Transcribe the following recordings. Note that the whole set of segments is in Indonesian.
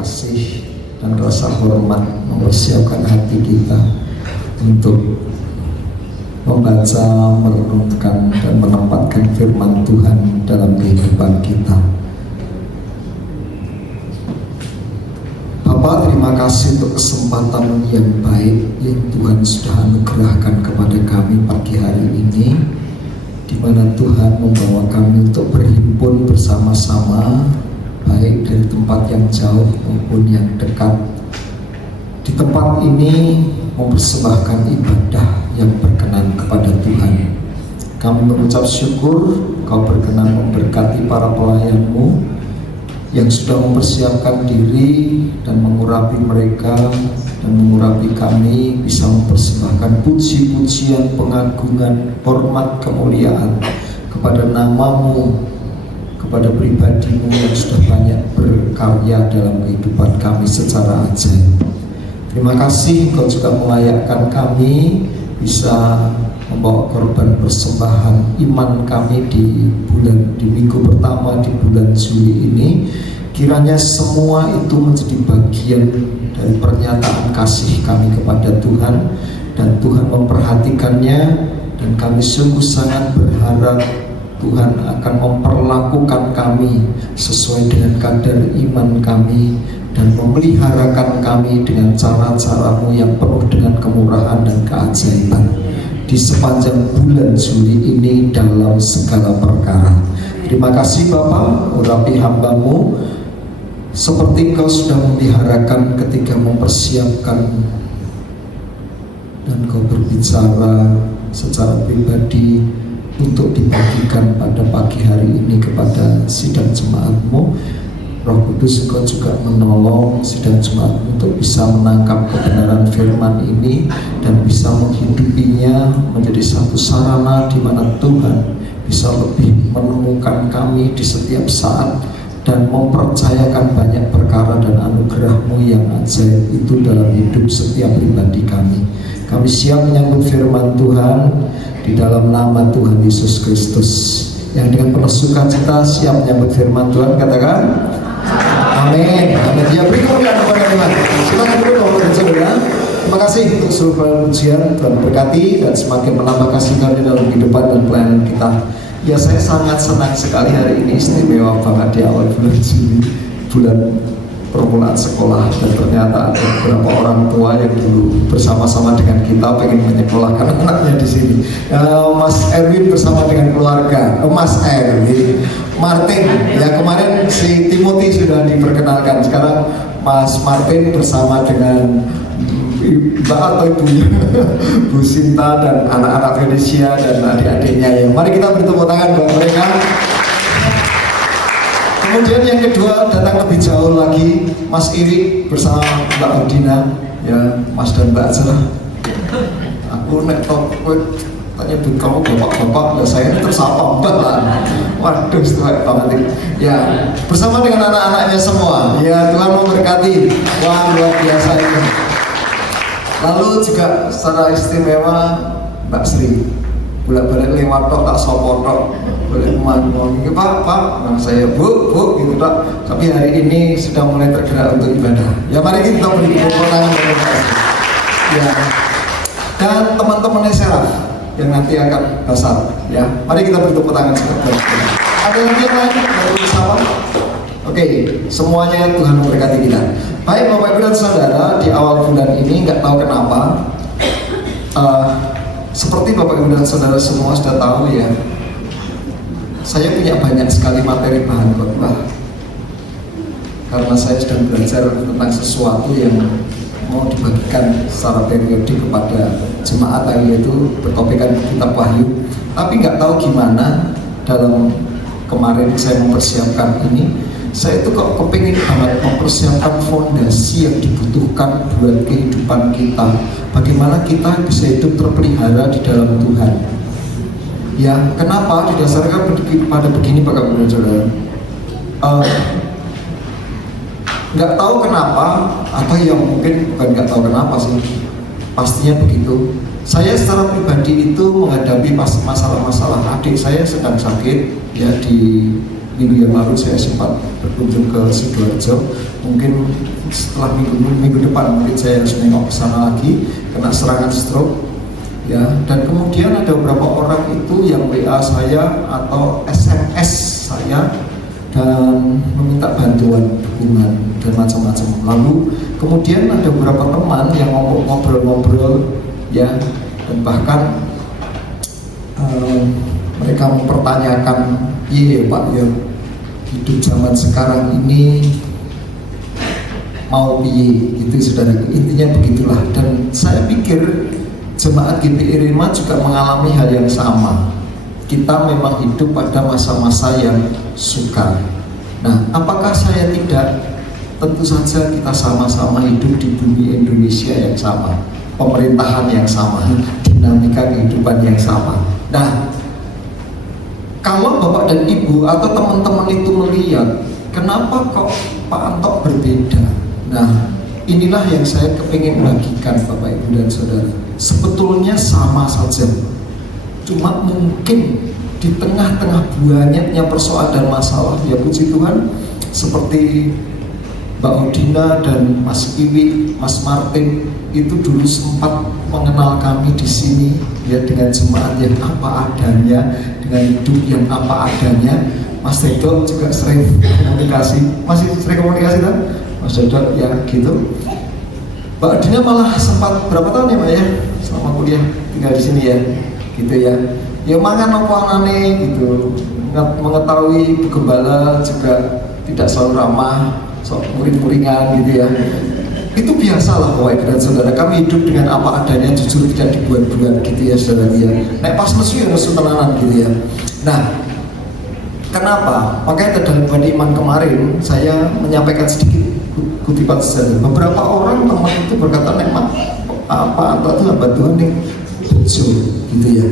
kasih dan rasa hormat mempersiapkan hati kita untuk membaca, merenungkan, dan menempatkan firman Tuhan dalam kehidupan kita. Bapak, terima kasih untuk kesempatan yang baik yang Tuhan sudah anugerahkan kepada kami pagi hari ini, di mana Tuhan membawa kami untuk berhimpun bersama-sama, baik dari tempat yang jauh maupun yang dekat. Di tempat ini mempersembahkan ibadah yang berkenan kepada Tuhan. Kami mengucap syukur Kau berkenan memberkati para pelayan-Mu yang sudah mempersiapkan diri dan mengurapi mereka dan mengurapi kami, bisa mempersembahkan puji-pujian, pengagungan, hormat, kemuliaan kepada nama-Mu, kepada pribadi-Mu yang sudah banyak berkarya dalam kehidupan kami secara ajaib. Terima kasih Kau juga melayakkan kami bisa membawa korban persembahan iman kami di minggu pertama di bulan Juli ini. Kiranya semua itu menjadi bagian dari pernyataan kasih kami kepada Tuhan, dan Tuhan memperhatikannya, dan kami sungguh sangat berharap Tuhan akan memperlakukan kami sesuai dengan kadar iman kami dan memeliharakan kami dengan cara-cara-Mu yang penuh dengan kemurahan dan keajaiban di sepanjang bulan Juli ini dalam segala perkara. Terima kasih Bapa, urapi hamba-Mu seperti Kau sudah memeliharakan ketika mempersiapkan, dan Kau berbicara secara pribadi untuk dibagikan pada pagi hari ini kepada sidang jemaat-Mu. Roh Kudus, Engkau juga menolong sidang jemaat untuk bisa menangkap kebenaran firman ini dan bisa menghidupinya menjadi satu sarana di mana Tuhan bisa lebih menemukan kami di setiap saat dan mempercayakan banyak perkara dan anugerah-Mu yang ajaib itu dalam hidup setiap pribadi kami. Kami siap menyambut firman Tuhan di dalam nama Tuhan Yesus Kristus, yang dengan penuh sukacita siap menyambut firman Tuhan. Katakan amin. Amin. Ya, beri kemuliaan kepada Tuhan. Silakan dulu Bapak Saudara. Terima kasih untuk seluruh pujian. Tuhan berkati dan semakin menambah kasih karunia dalam kehidupan dan pelayanan kita. Ya, saya sangat senang sekali hari ini, istimewa banget di awal bulan Juli, bulan permulaan sekolah, dan ternyata ada beberapa orang tua yang dulu bersama-sama dengan kita pengen menyekolahkan anaknya di sini. Mas Erwin bersama dengan keluarga, Mas Erwin, Martin, ya kemarin si Timothy sudah diperkenalkan, sekarang Mas Martin bersama dengan Mbak atau ibunya Bu Sinta dan anak-anak Venesia dan adik-adiknya ya. Mari kita bertepuk tangan buat mereka. Kemudian yang kedua datang lebih jauh lagi, Mas Iri bersama Mbak Odina, ya Mas dan Mbak aja lah. Aku nek top tanya bu kamu bapak-bapak, ya saya ini tersapa Mbak lah. Waduh, setuai banget ya. Bersama dengan anak-anaknya semua, ya Tuhan memberkati. Wah, luar biasa ini. Lalu juga secara istimewa Mbak Sri, bolak-balik lewat tok tak sopo tok, boleh ngomong ini pak, nah saya bu gitu tak. Tapi hari ini sudah mulai tergerak untuk ibadah. Ya mari kita beri tepuk tangan ya. Dan teman-temannya Seraf yang nanti akan basar, ya. Mari kita beri tepuk tangan sebentar. Ada lagi yang lain dari bersama? Oke, semuanya Tuhan memberkati kita. Baik Bapak Ibu dan Saudara, di awal bulan ini nggak tahu kenapa, seperti Bapak Ibu dan Saudara semua sudah tahu ya, saya punya banyak sekali materi bahan khotbah karena saya sedang belajar tentang sesuatu yang mau dibagikan secara periodik kepada jemaat, yaitu bertopikkan kitab Wahyu. Tapi nggak tahu gimana dalam kemarin saya mempersiapkan ini, saya itu kok kepingin banget mempersiapkan fondasi yang dibutuhkan buat kehidupan kita. Bagaimana kita bisa hidup terpelihara di dalam Tuhan. Ya, kenapa? Didasarkan pada begini Bapak Ibu dan Saudara. Nggak tahu kenapa, atau yang mungkin bukan nggak tahu kenapa sih, pastinya begitu. Saya secara pribadi itu menghadapi masalah-masalah. Adik saya sedang sakit, ya di minggu yang lalu saya sempat berkunjung ke Sidoarjo. Mungkin setelah minggu depan mungkin saya harus nengok ke sana lagi, kena serangan stroke. Ya, dan kemudian ada beberapa orang itu yang WA saya atau SMS saya dan meminta bantuan, dukungan dan macam-macam. Lalu kemudian ada beberapa teman yang ngobrol-ngobrol, ya, dan bahkan mereka mempertanyakan, iya Pak, ya hidup zaman sekarang ini mau piye, gitu saudara. Intinya begitulah. Dan saya pikir jemaat GPI Rema juga mengalami hal yang sama. Kita memang hidup pada masa-masa yang sukar. Nah, apakah saya tidak? Tentu saja kita sama-sama hidup di bumi Indonesia yang sama, pemerintahan yang sama, dinamika kehidupan yang sama. Nah, kalau Bapak dan Ibu atau teman-teman itu melihat, kenapa kok Pak Antok berbeda? Nah, inilah yang saya kepingin bagikan Bapak Ibu dan Saudara. Sebetulnya sama saja, cuma mungkin di tengah-tengah banyaknya persoalan dan masalah, ya puji Tuhan, seperti Mbak Odina dan Mas Iwi, Mas Martin itu dulu sempat mengenal kami di sini, ya, dengan jemaat yang apa adanya, dengan hidup yang apa adanya. Mas Dedo juga sering komunikasi, masih sering komunikasi kan? Mas Dedo ya gitu. Mbak Odina malah sempat berapa tahun ya Mbak ya selama kuliah tinggal di sini ya, gitu ya. Ya mangan apa anane gitu, mengetahui Bu Gembala juga tidak selalu ramah, sok muring-muringan gitu ya. Itu biasalah Bapak Ibu dan Saudara, kami hidup dengan apa adanya, jujur tidak dibuat-buat gitu ya saudara ya. Nek pas nesu ya nesu tenanan gitu ya. Nah, kenapa? Makanya dalam Bani Iman kemarin saya menyampaikan sedikit kutipan sejarah. Beberapa orang teman itu berkata, nek apa itu hamba Tuhan yang bejo gitu ya.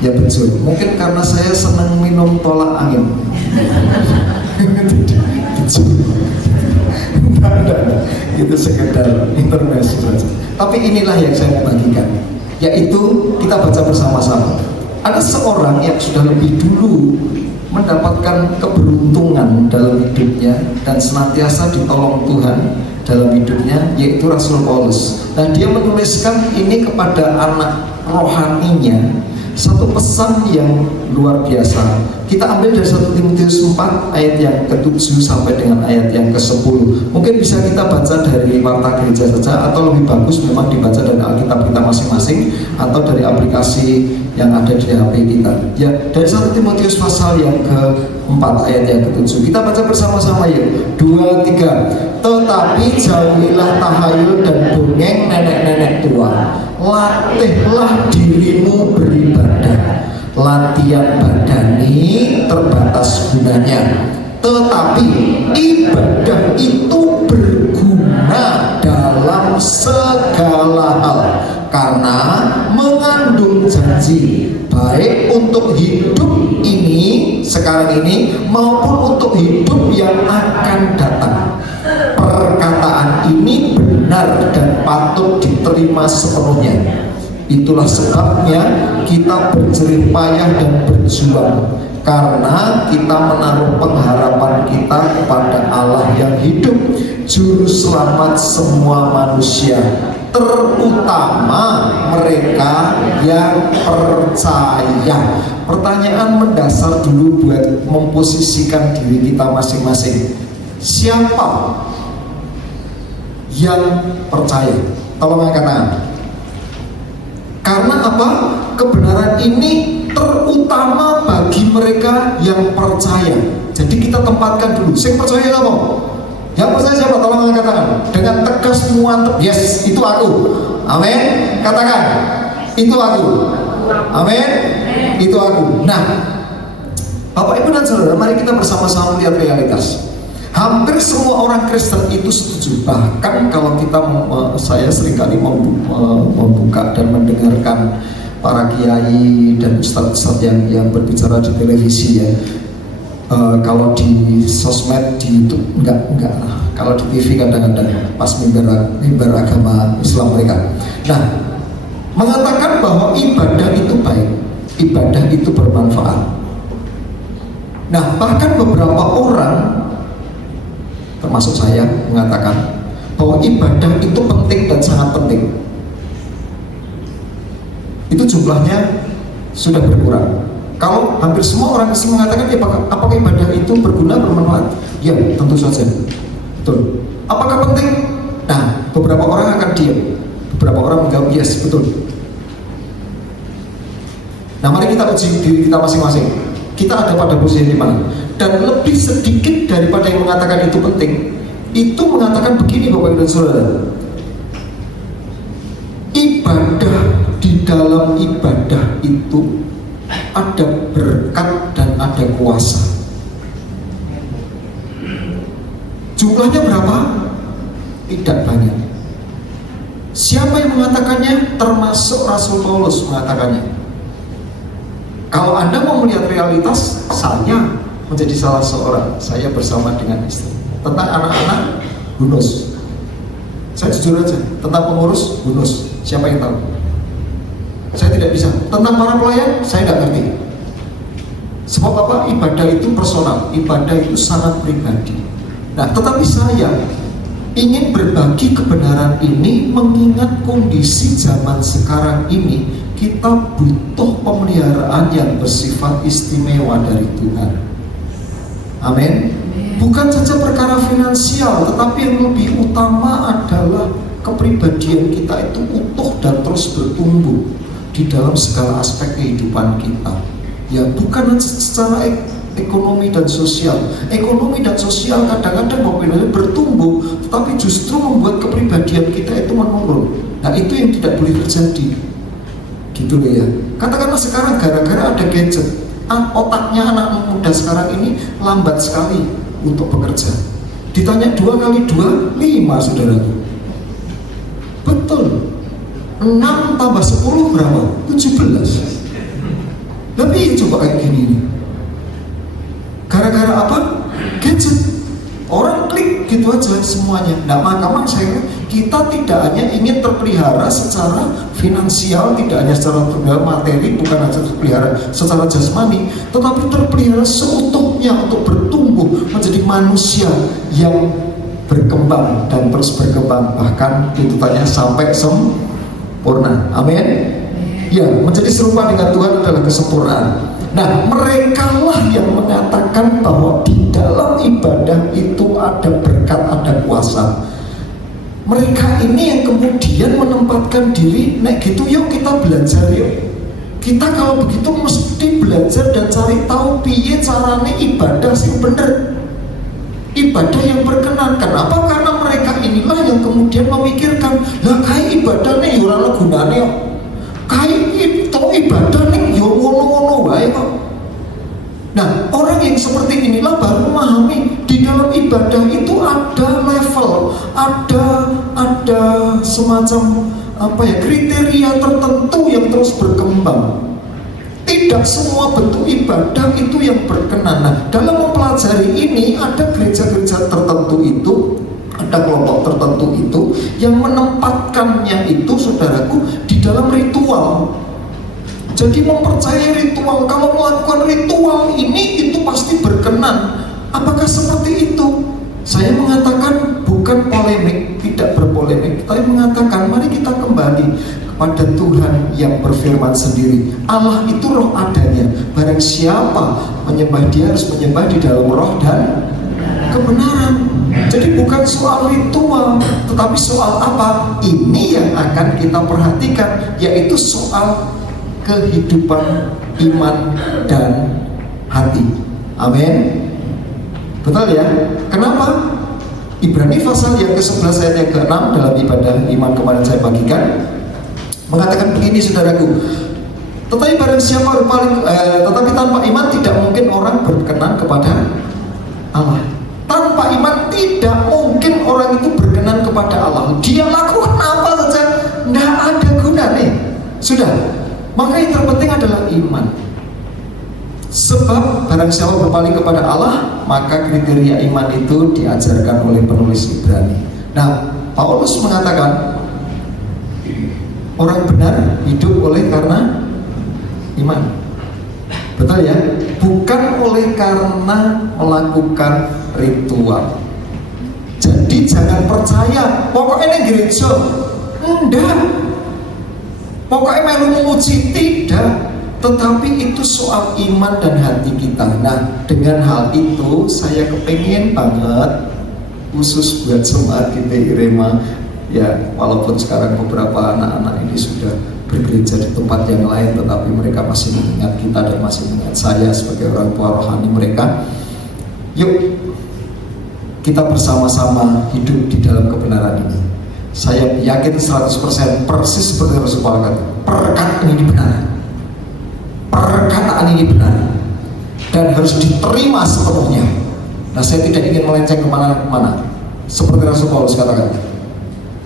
Ya bejo. Mungkin karena saya senang minum tolak angin. Bejo. Itu sekedar intermezzo saja. Tapi inilah yang saya bagikan, yaitu kita baca bersama-sama. Ada seorang yang sudah lebih dulu mendapatkan keberuntungan dalam hidupnya dan senantiasa ditolong Tuhan dalam hidupnya, yaitu Rasul Paulus. Dan dia menuliskan ini kepada anak rohaninya, satu pesan yang luar biasa. Kita ambil dari 1 Timotius 4 ayat yang ke-7 sampai dengan ayat yang ke-10. Mungkin bisa kita baca dari Warta Gereja saja, atau lebih bagus memang dibaca dari Alkitab kita masing-masing atau dari aplikasi yang ada di HP kita. Ya, dari 1 Timotius pasal yang ke-4 ayat yang ke-7. Kita baca bersama-sama ya. 2, 3. Tetapi jauhilah tahayul dan dongeng nenek-nenek tua. Latihlah dirimu beribadah. Latihan badani terbatas gunanya, tetapi ibadah itu berguna dalam segala hal karena mengandung janji, baik untuk hidup ini sekarang ini maupun untuk hidup yang akan datang. Perkataan ini benar dan patut diterima sepenuhnya. Itulah sebabnya kita berjerih payah dan berjuang, karena kita menaruh pengharapan kita kepada Allah yang hidup, juru selamat semua manusia, terutama mereka yang percaya. Pertanyaan mendasar dulu buat memposisikan diri kita masing-masing. Siapa yang percaya? Tolong angkat tangan. Karena apa? Kebenaran ini terutama bagi mereka yang percaya. Jadi kita tempatkan dulu. Sing percaya apa? Yang percaya siapa? Tolong angkat tangan. Dengan tegas muantep. Yes, itu aku. Amin. Katakan, itu aku. Amin. Itu aku. Nah, Bapak Ibu dan Saudara, mari kita bersama-sama melihat realitas. Hampir semua orang Kristen itu setuju. Bahkan kalau kita, saya seringkali membuka dan mendengarkan para kiai dan ustadz-ustadz yang berbicara di televisi ya. Kalau di sosmed, di YouTube enggak. Kalau di TV kadang-kadang pas mimbar agama Islam mereka. Nah, mengatakan bahwa ibadah itu baik, ibadah itu bermanfaat. Nah, bahkan beberapa orang, termasuk saya, mengatakan bahwa ibadah itu penting dan sangat penting. Itu jumlahnya sudah berkurang. Kalau hampir semua orang Kristen mengatakan, apakah ibadah itu berguna, bermanfaat? Ya, tentu saja. Betul. Apakah penting? Nah, beberapa orang akan diam, beberapa orang menjawab yes, betul. Nah, mari kita uji diri kita masing-masing. Kita ada pada posisi di mana? Dan lebih sedikit daripada yang mengatakan itu penting, itu mengatakan begini, Bapak Ibu dan Saudara. Ibadah, di dalam ibadah itu ada berkat dan ada kuasa. Jumlahnya berapa? Tidak banyak. Siapa yang mengatakannya? Termasuk Rasul Paulus mengatakannya. Kalau Anda mau melihat realitas, saya menjadi salah seorang. Saya bersama dengan istri. Tentang anak-anak, bonus. Saya jujur aja, tentang pengurus, bonus. Siapa yang tahu? Saya tidak bisa. Tentang para pelayan, saya tidak ngerti. Sebab apa? Ibadah itu personal, ibadah itu sangat pribadi. Nah, tetapi saya ingin berbagi kebenaran ini mengingat kondisi zaman sekarang ini. Kita butuh pemeliharaan yang bersifat istimewa dari Tuhan. Amin. Bukan saja perkara finansial, tetapi yang lebih utama adalah kepribadian kita itu utuh dan terus bertumbuh di dalam segala aspek kehidupan kita. Ya, bukan secara ekonomi dan sosial. Ekonomi dan sosial kadang-kadang bertumbuh, tetapi justru membuat kepribadian kita itu menurun. Nah, itu yang tidak boleh terjadi. Gitu loh ya. Katakanlah sekarang gara-gara ada gadget, otaknya anak muda sekarang ini lambat sekali untuk bekerja. Ditanya 2 kali 2, 5, saudaraku. Betul. 6 tambah 10 berapa? 17. Tapi coba kayak gini nih. Gara-gara apa? Gadget. Orang klik gitu aja semuanya. Nah, maka saya, kita tidak hanya ingin terpelihara secara finansial, tidak hanya secara materi, bukan hanya terpelihara secara jasmani, tetapi terpelihara seutuhnya untuk bertumbuh menjadi manusia yang berkembang dan terus berkembang, bahkan tuntutannya sampai sempurna. Amin. Ya, menjadi serupa dengan Tuhan adalah kesempurnaan. Nah, merekalah yang mengatakan bahwa di dalam ibadah itu ada berkat, ada kuasa. Mereka ini yang kemudian menempatkan diri, nek gitu yuk kita belajar yuk. Kita kalau begitu mesti belajar dan cari tahu piye carane ibadah sing bener. Ibadah yang berkenan. Kenapa? Karena mereka inilah yang kemudian memikirkan, lah kayak ibadahnya ya ora ana gunane kok. Kayak itu ibadah nih yo ngono-ngono wae kok. Nah, orang yang seperti inilah baru memahami di dalam ibadah itu ada level, ada semacam kriteria tertentu yang terus berkembang. Tidak semua bentuk ibadah itu yang berkenan. Nah, dalam mempelajari ini ada gereja-gereja tertentu itu, ada kelompok tertentu itu yang menempatkannya itu, saudaraku, di dalam ritual. Jadi mempercayai ritual, kalau melakukan ritual ini itu pasti berkenan. Apakah seperti itu? Saya mengatakan bukan polemik, tidak berpolemik, tapi mengatakan mari kita kembali kepada Tuhan yang berfirman sendiri. Allah itu roh adanya. Barang siapa menyembah Dia harus menyembah di dalam roh dan kebenaran. Jadi bukan soal ritual, tetapi soal apa? Ini yang akan kita perhatikan, yaitu soal kehidupan iman dan hati. Amin. Betul ya? Kenapa? Ibrani pasal yang ke-11 ayat yang ke-6 dalam ibadah iman kemarin saya bagikan mengatakan begini, saudaraku. Tetapi barang siapa tetapi tanpa iman tidak mungkin orang berkenan kepada Allah. Tanpa iman tidak mungkin orang itu berkenan kepada Allah. Dia lakukan apa saja, tidak ada gunanya. Sudah. Maka yang terpenting adalah iman. Sebab barang siapa berpaling kepada Allah, maka kriteria iman itu diajarkan oleh penulis Ibrani. Nah, Paulus mengatakan Orang benar hidup oleh karena iman. Betul ya? Bukan oleh karena melakukan ritual. Jadi jangan percaya pokoknya ini gereja. Enggak. Pokoknya melu menguji, tidak. Tetapi itu soal iman dan hati kita. Nah, dengan hal itu saya kepengen banget, khusus buat jemaat GPI Rema, ya walaupun sekarang beberapa anak-anak ini sudah bergereja di tempat yang lain, tetapi mereka masih mengingat kita dan masih mengingat saya sebagai orang tua rohani mereka. Yuk kita bersama-sama hidup di dalam kebenaran ini. Saya yakin 100% persis seperti Rasul Paulus kata, perkataan ini benar. Perkataan ini benar dan harus diterima sepenuhnya. Nah, saya tidak ingin melenceng kemana-mana. Seperti Rasul Paulus katakan,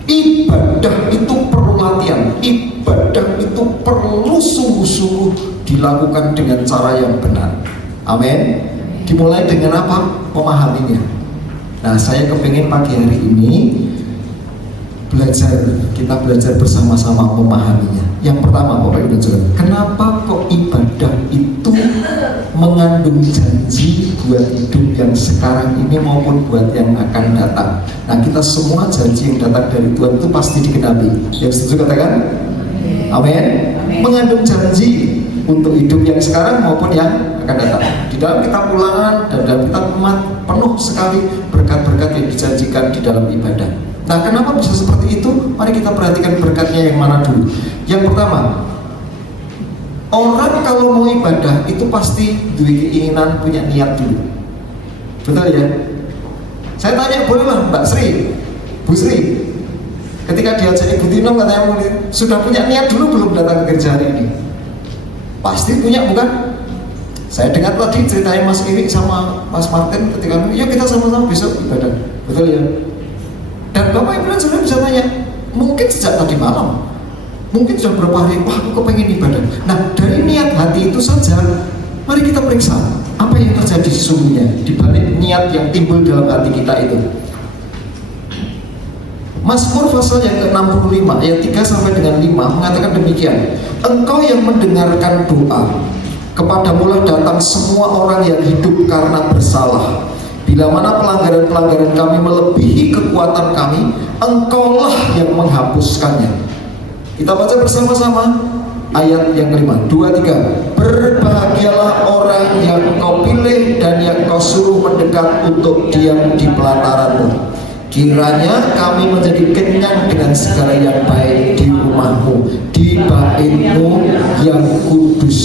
ibadah itu perlu latihan, ibadah itu perlu sungguh-sungguh dilakukan dengan cara yang benar. Amin. Dimulai dengan apa? Memahaminya. Nah, saya kepingin pagi hari ini kita belajar bersama-sama memahaminya. Yang pertama, Bapak Ibu Saudara, kenapa kok ibadah itu mengandung janji buat hidup yang sekarang ini maupun buat yang akan datang? Nah, kita semua janji yang datang dari Tuhan itu pasti digenapi. Yang setuju katakan? Amin. Mengandung janji untuk hidup yang sekarang maupun yang akan datang. Di dalam kitab Ulangan dan dalam kitab Umat penuh sekali berkat-berkat yang dijanjikan di dalam ibadah. Nah, kenapa bisa seperti itu? Mari kita perhatikan berkatnya yang mana dulu. Yang pertama, orang kalau mau ibadah itu pasti punya keinginan, punya niat dulu. Betul ya? Saya tanya, boleh lah Mbak Sri, Bu Sri, ketika diajak Ibu Tino katanya sudah punya niat dulu belum datang ke gereja hari ini? Pasti punya, bukan? Saya dengar tadi ceritanya Mas Iri sama Mas Martin ketika yuk kita sama-sama besok ibadah. Betul ya? Dan Bapak Ibu sudah bisa tanya, mungkin sejak tadi malam, mungkin sudah berapa hari, wah aku pengen ibadah. Nah, dari niat hati itu saja, mari kita periksa apa yang terjadi sesungguhnya di balik niat yang timbul dalam hati kita itu. Mazmur pasal yang ke-65 ayat 3 sampai dengan 5 mengatakan demikian, engkau yang mendengarkan doa, kepadamulah datang semua orang yang hidup karena bersalah. Bila mana pelanggaran-pelanggaran kami melebihi kekuatan kami, engkaulah yang menghapuskannya. Kita baca bersama-sama ayat yang kelima, 2, 3. Berbahagialah orang yang kau pilih dan yang kau suruh mendekat untuk diam di pelataranmu. Kiranya kami menjadi kenyang dengan segala yang baik di rumahmu, di baitmu yang kudus.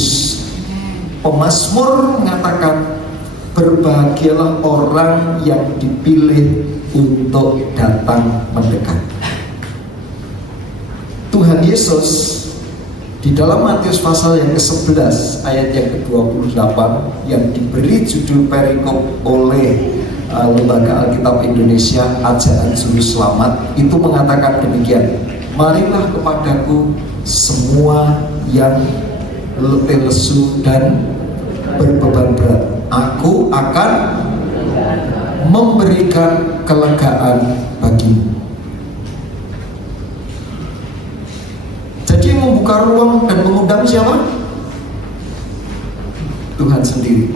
Pemazmur mengatakan, berbahagialah orang yang dipilih untuk datang mendekat. Tuhan Yesus di dalam Matius pasal yang ke-11 ayat yang ke-28 yang diberi judul perikop oleh Lembaga Alkitab Indonesia, Ajakan Juru Selamat, itu mengatakan demikian, marilah kepadaku semua yang letih lesu dan berbeban berat, aku akan memberikan kelegaan bagimu. Jadi membuka ruang dan mengundang siapa? Tuhan sendiri.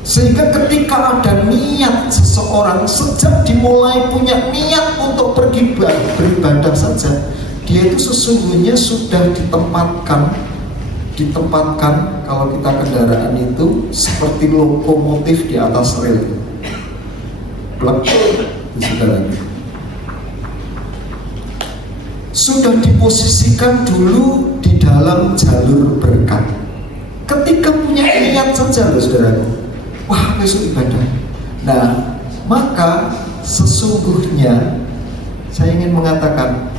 Sehingga ketika ada niat seseorang, sejak dimulai punya niat untuk pergi beribadah saja, dia itu sesungguhnya sudah ditempatkan kalau kita kendaraan itu seperti lokomotif di atas rel. Plek di saudara. Sudah diposisikan dulu di dalam jalur berkat. Ketika punya niat saja loh saudara, wah besok ibadah. Nah, maka sesungguhnya saya ingin mengatakan,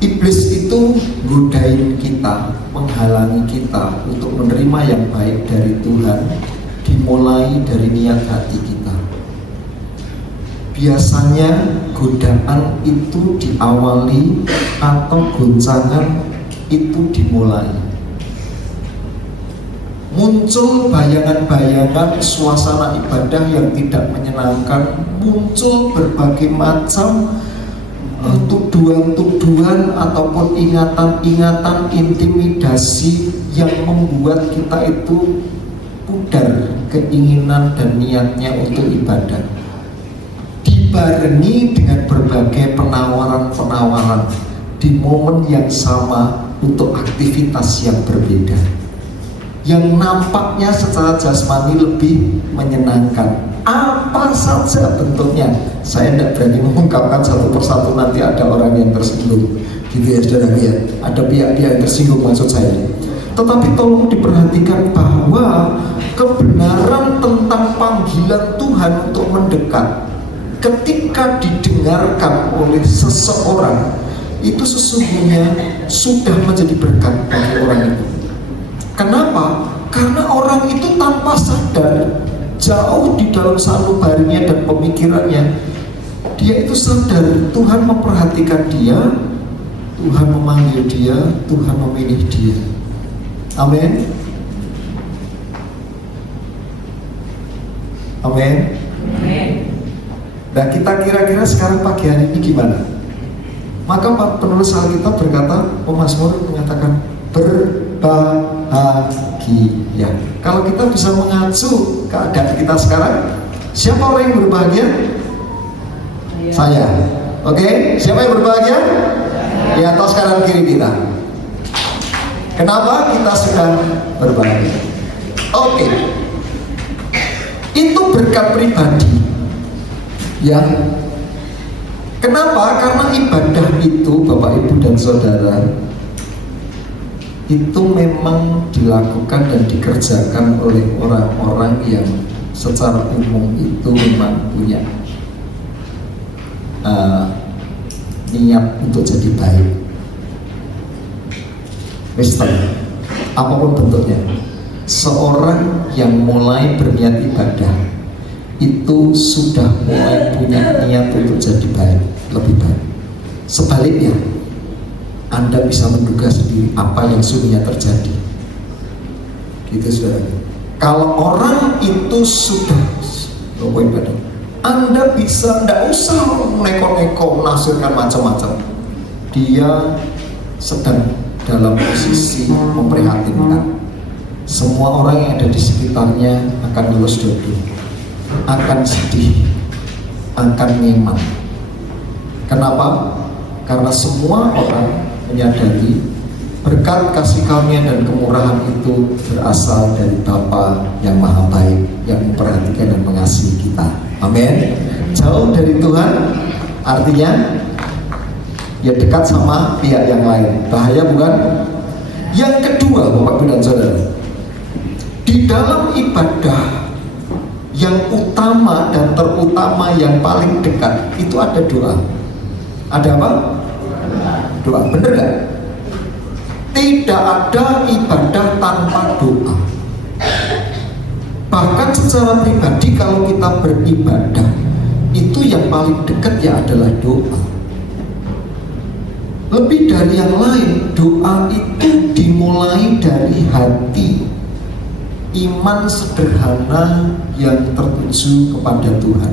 iblis itu godain kita, menghalangi kita untuk menerima yang baik dari Tuhan, dimulai dari niat hati kita. Biasanya godaan itu diawali atau goncangan itu dimulai. Muncul bayangan-bayangan suasana ibadah yang tidak menyenangkan, muncul berbagai macam tuduhan-tuduhan ataupun ingatan-ingatan intimidasi yang membuat kita itu pudar keinginan dan niatnya untuk ibadah, dibarengi dengan berbagai penawaran-penawaran di momen yang sama untuk aktivitas yang berbeda, yang nampaknya secara jasmani lebih menyenangkan. Apa saja bentuknya, saya tidak berani mengungkapkan satu persatu, nanti ada orang yang tersinggung, gitu ya saudara ya. Ada pihak-pihak yang tersinggung maksud saya. Tetapi tolong diperhatikan bahwa kebenaran tentang panggilan Tuhan untuk mendekat ketika didengarkan oleh seseorang itu sesungguhnya sudah menjadi berkat bagi orang itu. Kenapa? Karena orang itu tanpa sadar, jauh di dalam sanubarinya dan pemikirannya, dia itu sadar Tuhan memperhatikan dia, Tuhan memanggil dia, Tuhan memilih dia. Amin. Amin. Nah, kita kira-kira sekarang pagi hari ini gimana? Maka penulis Alkitab berkata, pemazmur menyatakan berbahagia. Kalau kita bisa mengacu keadaan kita sekarang, siapa orang yang berbahagia? Saya. Oke, siapa yang berbahagia? Di atas kanan kiri kita. Kenapa kita sedang berbahagia? Oke. Itu berkat pribadi. Ya. Kenapa? Karena ibadah itu, Bapak Ibu dan Saudara, itu memang dilakukan dan dikerjakan oleh orang-orang yang secara umum itu memang punya niat untuk jadi baik. Kristen, apapun bentuknya, seorang yang mulai berniat ibadah itu sudah mulai punya niat untuk jadi baik, lebih baik. Sebaliknya, Anda bisa menduga sendiri apa yang sesungguhnya terjadi. Gitu saudara. Kalau orang itu sudah ibadah, Anda bisa, tidak usah neko-neko menafsirkan macam-macam. Dia sedang dalam posisi memprihatinkan. Semua orang yang ada di sekitarnya akan lulus dodo, akan sedih, akan ngeman. Kenapa? Karena semua orang menyadari berkat kasih karunia dan kemurahan itu berasal dari Bapa yang Maha Baik, yang memperhatikan dan mengasihi kita. Amin. Jauh dari Tuhan artinya ya dekat sama pihak yang lain. Bahaya bukan? Yang kedua, Bapak Ibu dan Saudara, di dalam ibadah yang utama dan terutama yang paling dekat itu ada doa. Ada apa? Doa. Bener gak? Tidak ada ibadah tanpa doa. Bahkan secara pribadi kalau kita beribadah, itu yang paling dekat ya adalah doa. Lebih dari yang lain, doa itu dimulai dari hati, iman sederhana yang tertuju kepada Tuhan.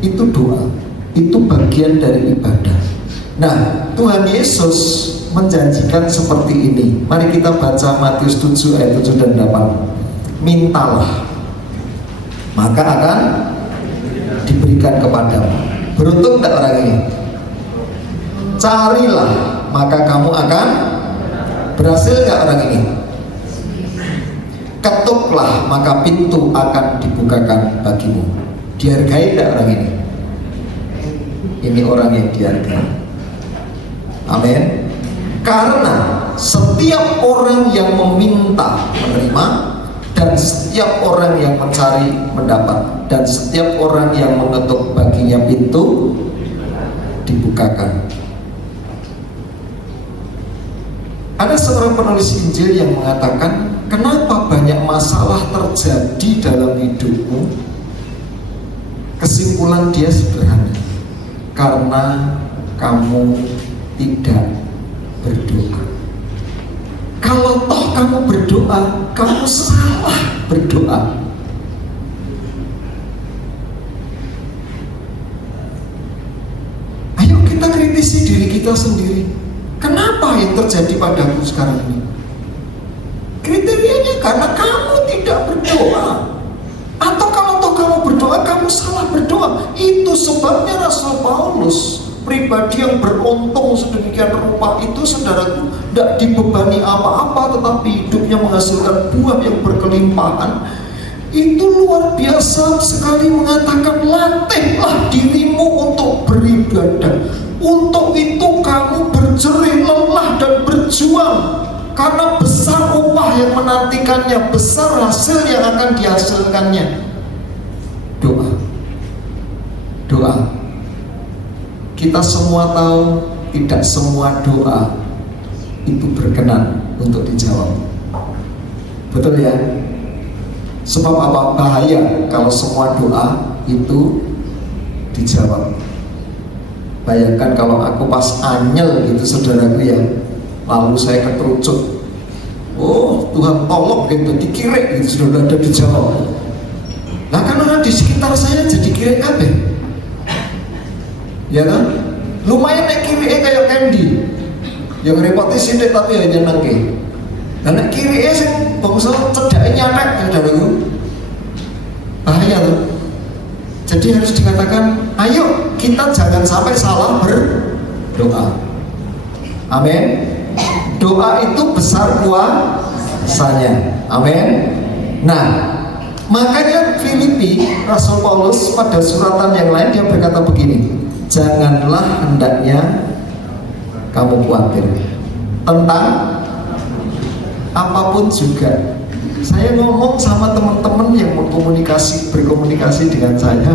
Itu doa, itu bagian dari ibadah. Nah, Tuhan Yesus menjanjikan seperti ini. Mari kita baca Matius 7 ayat 7 dan 8. Mintalah, maka akan diberikan kepadamu. Beruntung tidak orang ini? Carilah, maka kamu akan berhasil nggak orang ini? Ketuklah, maka pintu akan dibukakan bagimu. Dihargai tidak orang ini? Ini orang yang dihargai. Amin. Karena setiap orang yang meminta menerima, dan setiap orang yang mencari mendapat, dan setiap orang yang mengetuk baginya pintu dibukakan. Ada seorang penulis Injil yang mengatakan, kenapa banyak masalah terjadi dalam hidupmu? Kesimpulan dia sederhana, karena kamu tidak berdoa. Kalau toh kamu berdoa, kamu salah berdoa. kita sendiri. Kenapa yang terjadi padaku sekarang ini? Kriterianya karena kamu tidak berdoa. Atau kalau toh kamu berdoa, kamu salah berdoa. Itu sebabnya Rasul Paulus, pribadi yang beruntung sedemikian rupa itu, saudaraku, tidak dibebani apa-apa, tetapi hidupnya menghasilkan buah yang berkelimpahan. Itu luar biasa sekali mengatakan, latihlah dirimu untuk beribadah. Untuk itu kamu berjerih lelah dan berjuang, karena besar upah yang menantikannya, besar hasil yang akan dihasilkannya. Doa. Kita semua tahu tidak semua doa itu berkenan untuk dijawab. Betul ya? Sebab apa? Bahaya kalau semua doa itu dijawab. Bayangkan kalau aku pas anyel gitu, saudaraku ya, lalu saya keterucut, oh Tuhan tolong gitu, dikira gitu, sudah ada dijawab. Nah kan orang di sekitar saya jadi kira kabeh, ya kan? Lumayan nek kiri kayak Candy, yang repoti sithik tapi ya nyenengke. Nah nek kiri sing bangsa cedake nyatek, saudaraku, bahaya tuh. Jadi harus dikatakan, ayo kita jangan sampai salah berdoa. Amin. Doa itu besar kuasanya. Amin. Nah, makanya Filipi, Rasul Paulus pada suratan yang lain dia berkata begini, janganlah hendaknya kamu khawatir tentang apapun juga. Saya ngomong sama teman-teman yang berkomunikasi dengan saya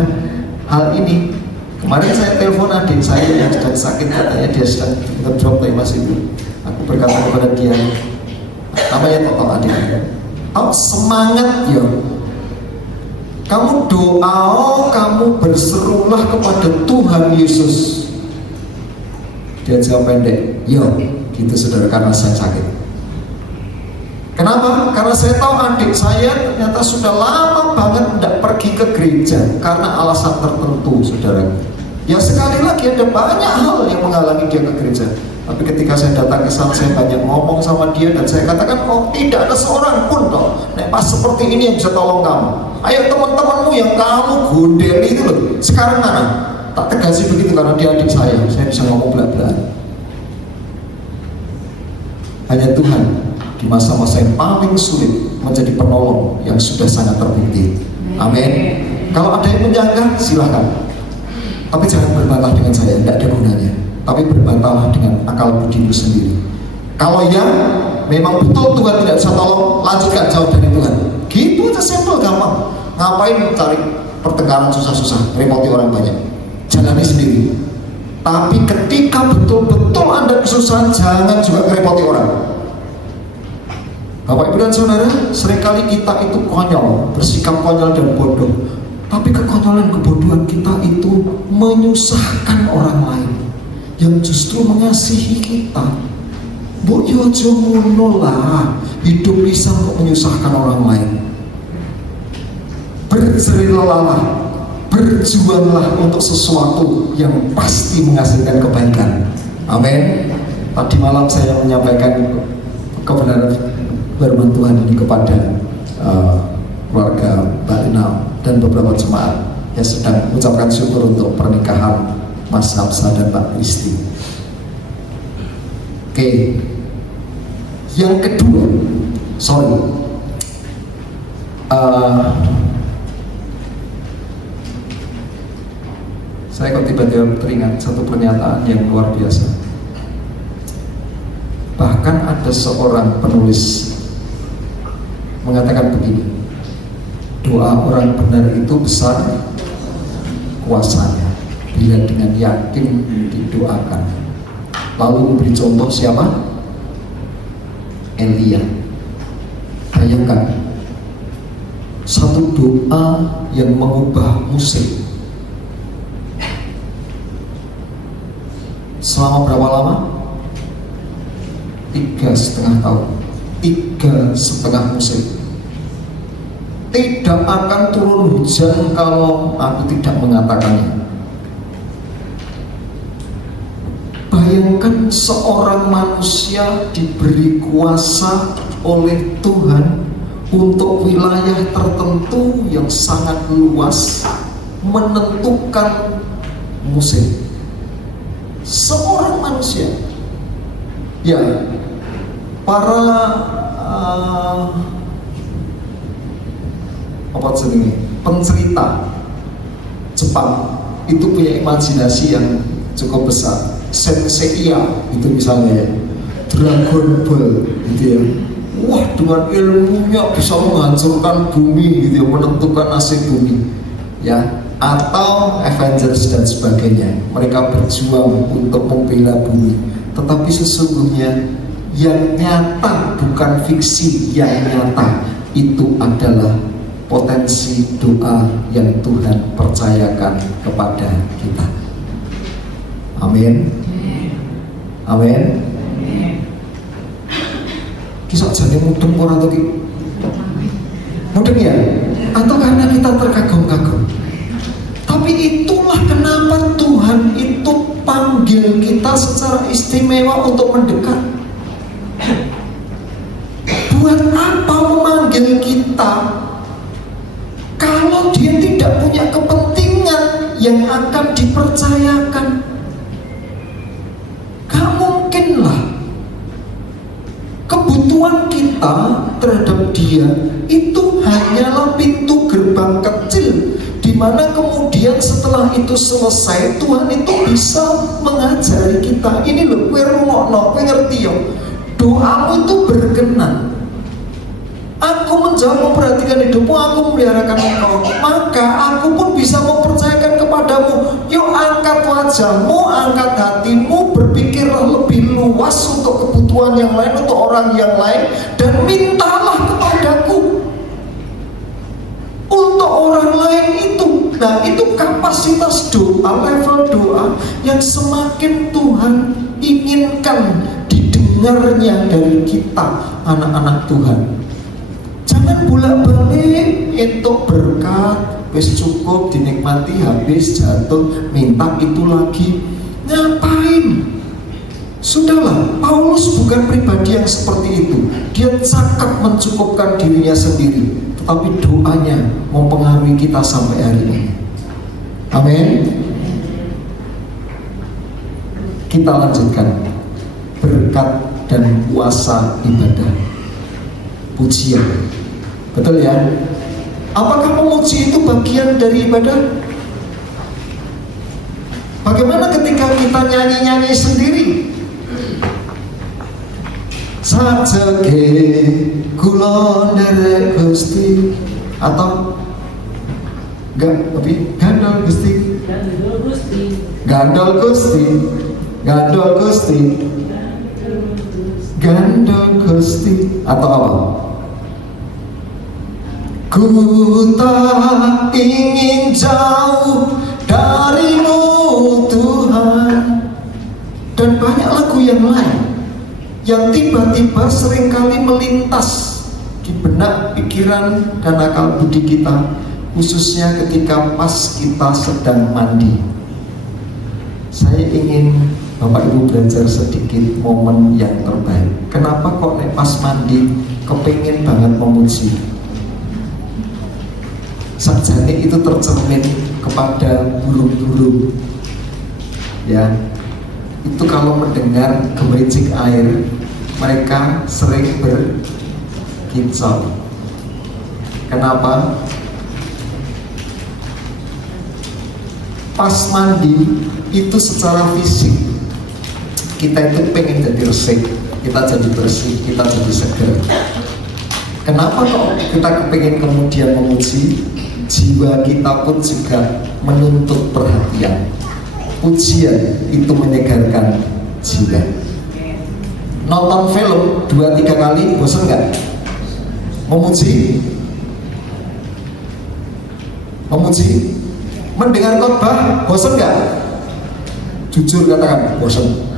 hal ini. Kemarin saya telepon adik saya yang sedang sakit, katanya dia sedang ngedrop mas itu. Aku berkata kepada dia, namanya Toto adik, oh semangat ya, kamu doa, kamu berserulah kepada Tuhan Yesus. Dia jawab pendek, yo gitu saudara, karena saya sakit. Kenapa? Karena saya tahu adik saya ternyata sudah lama banget tidak pergi ke gereja karena alasan tertentu, saudara. Ya sekali lagi ada banyak hal yang menghalangi dia ke gereja. Tapi ketika saya datang ke sana, saya banyak ngomong sama dia dan saya katakan, oh tidak ada seorang pun toh, nek pas seperti ini yang bisa tolong kamu. Ayo teman-temanmu yang kamu gondel itu loh, sekarang mana? Tak tegasi begitu karena dia adik saya bisa ngomong belak-belakan. Hanya Tuhan di masa-masa yang paling sulit menjadi penolong yang sudah sangat terbukti. Amin. Kalau ada yang menjaga, silakan. Tapi jangan berbantah dengan saya, tidak ada gunanya. Tapi berbantahlah dengan akal budimu sendiri. Kalau ya memang betul Tuhan tidak bisa tolong, lanjutkan jauh dari Tuhan. Gitu aja, simpel, gampang. Ngapain cari pertengkaran susah-susah, repoti orang banyak. Jalani sendiri. Tapi ketika betul-betul Anda kesusahan, jangan juga repoti orang. Bapak Ibu dan Saudara, seringkali kita itu konyol, bersikap konyol dan bodoh. Tapi kekonyolan kebodohan kita itu menyusahkan orang lain yang justru mengasihi kita. Mbok yo aja ngono lah, hidup bisa untuk menyusahkan orang lain. Berjerilah, berjuanglah untuk sesuatu yang pasti menghasilkan kebaikan. Amin. Tadi malam saya menyampaikan kebenaran firman Tuhan ini kepada keluarga Mbak Lina dan beberapa jemaat yang sedang mengucapkan syukur untuk pernikahan Mas Hamsa dan Mbak Kristi. Oke. Yang kedua, saya kok tiba-tiba teringat satu pernyataan yang luar biasa. Bahkan ada seorang penulis mengatakan begini, doa orang benar itu besar kuasanya bila dengan yakin didoakan. Lalu memberi contoh siapa? Elia. Bayangkan satu doa yang mengubah musim. Selama berapa lama? 3,5 tahun. 3,5 musim. Tidak akan turun hujan kalau aku tidak mengatakannya. Bayangkan seorang manusia diberi kuasa oleh Tuhan untuk wilayah tertentu yang sangat luas, menentukan musim. Seorang manusia, ya, para pencerita Jepang itu punya imajinasi yang cukup besar. Senseiya itu misalnya, Dragon Ball gitu ya. Wah, dengan ilmunya bisa menghancurkan bumi gitu ya, menentukan nasib bumi ya. Atau Avengers dan sebagainya, mereka berjuang untuk membela bumi. Tetapi sesungguhnya yang nyata bukan fiksi, yang nyata itu adalah potensi doa yang Tuhan percayakan kepada kita. Amin. Amin. Kisah jadi mudeng orang tuh, mudeng ya? Atau karena kita terkagum-kagum? Tapi itulah kenapa Tuhan itu panggil kita secara istimewa untuk mendekat. Buat apa memanggil kita kalau dia tidak punya kepentingan yang akan dipercayakan? Gak mungkin lah. Kebutuhan kita terhadap dia itu hanyalah pintu gerbang kecil, di mana kemudian setelah itu selesai, Tuhan itu bisa mengajari kita. Ini loh, kowe rungokno, kowe ngerti yo, doamu itu berkenan. Aku menjawab, memperhatikan hidupmu, aku memeliharakan engkau, maka aku pun bisa mempercayakan kepadamu. Yuk, angkat wajahmu, angkat hatimu, berpikirlah lebih luas untuk kebutuhan yang lain, untuk orang yang lain, dan mintalah kepadaku untuk orang lain itu. Nah, itu kapasitas doa, level doa yang semakin Tuhan inginkan didengarnya dari kita, anak-anak Tuhan. Jangan bolak-balik untuk berkat, wis cukup dinikmati, habis jatuh, minta itu lagi. Ngapain? Sudahlah, Paulus bukan pribadi yang seperti itu. Dia cakap mencukupkan dirinya sendiri, tetapi doanya mempengaruhi kita sampai hari ini. Amin. Kita lanjutkan berkat dan puasa ibadah, pujian. Betul ya? Apakah memuji itu bagian dari ibadah? Bagaimana ketika kita nyanyi-nyanyi sendiri? Sajake kula nderek Gusti, atau enggak, tapi gandol Gusti, gandol Gusti, gandol Gusti, gandol Gusti, atau apa? Ku tak ingin jauh darimu Tuhan, dan banyak lagu yang lain yang tiba-tiba seringkali melintas di benak, pikiran, dan akal budi kita, khususnya ketika pas kita sedang mandi. Saya ingin Bapak Ibu belajar sedikit momen yang terbaik. Kenapa kok nek pas mandi kepingin banget memuji? Sajane itu tercermin kepada burung-burung, ya. Itu kalau mendengar gemericik air, mereka sering berkicau. Kenapa? Pas mandi itu secara fisik kita itu pengen jadi resik, kita jadi bersih, kita jadi segar. Kenapa kok kita kepengen kemudian memuji? Jiwa kita pun juga menuntut perhatian. Pujian itu menyegarkan jiwa. Nonton film 2-3 kali bosan nggak? Memuji? Memuji? Mendengar khotbah bosan nggak? Jujur katakan bosan.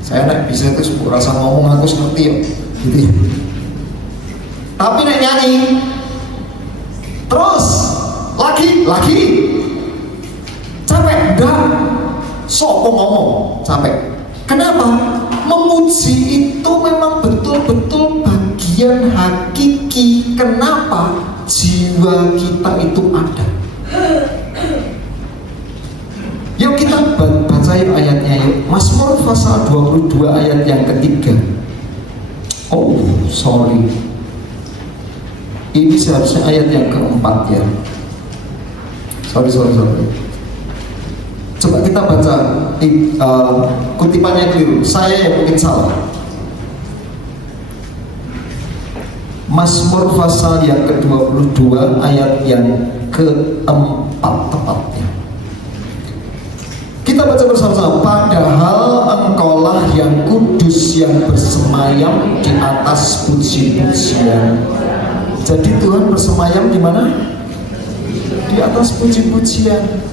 Saya nek bisa itu rasa ngomong aku ngerti ya, gitu ya. Tapi nek nyanyi terus lagi capek enggak? Sopo ngomong capek. Kenapa? Memuji itu memang betul-betul bagian hakiki. Kenapa? Jiwa kita itu ada. Yuk kita baca yuk ayatnya yuk. Mazmur pasal 22 ayat yang ketiga. Oh sorry, ini seharusnya ayat yang keempat ya. Sorry. Coba kita baca kutipannya keliru. Saya yang mungkin salah. Mazmur pasal yang ke-22 ayat yang keempat tepatnya. Kita baca bersama-sama. Padahal engkaulah yang kudus yang bersemayam di atas puji-pujian. Jadi Tuhan bersemayam di mana? Di atas puji-pujian.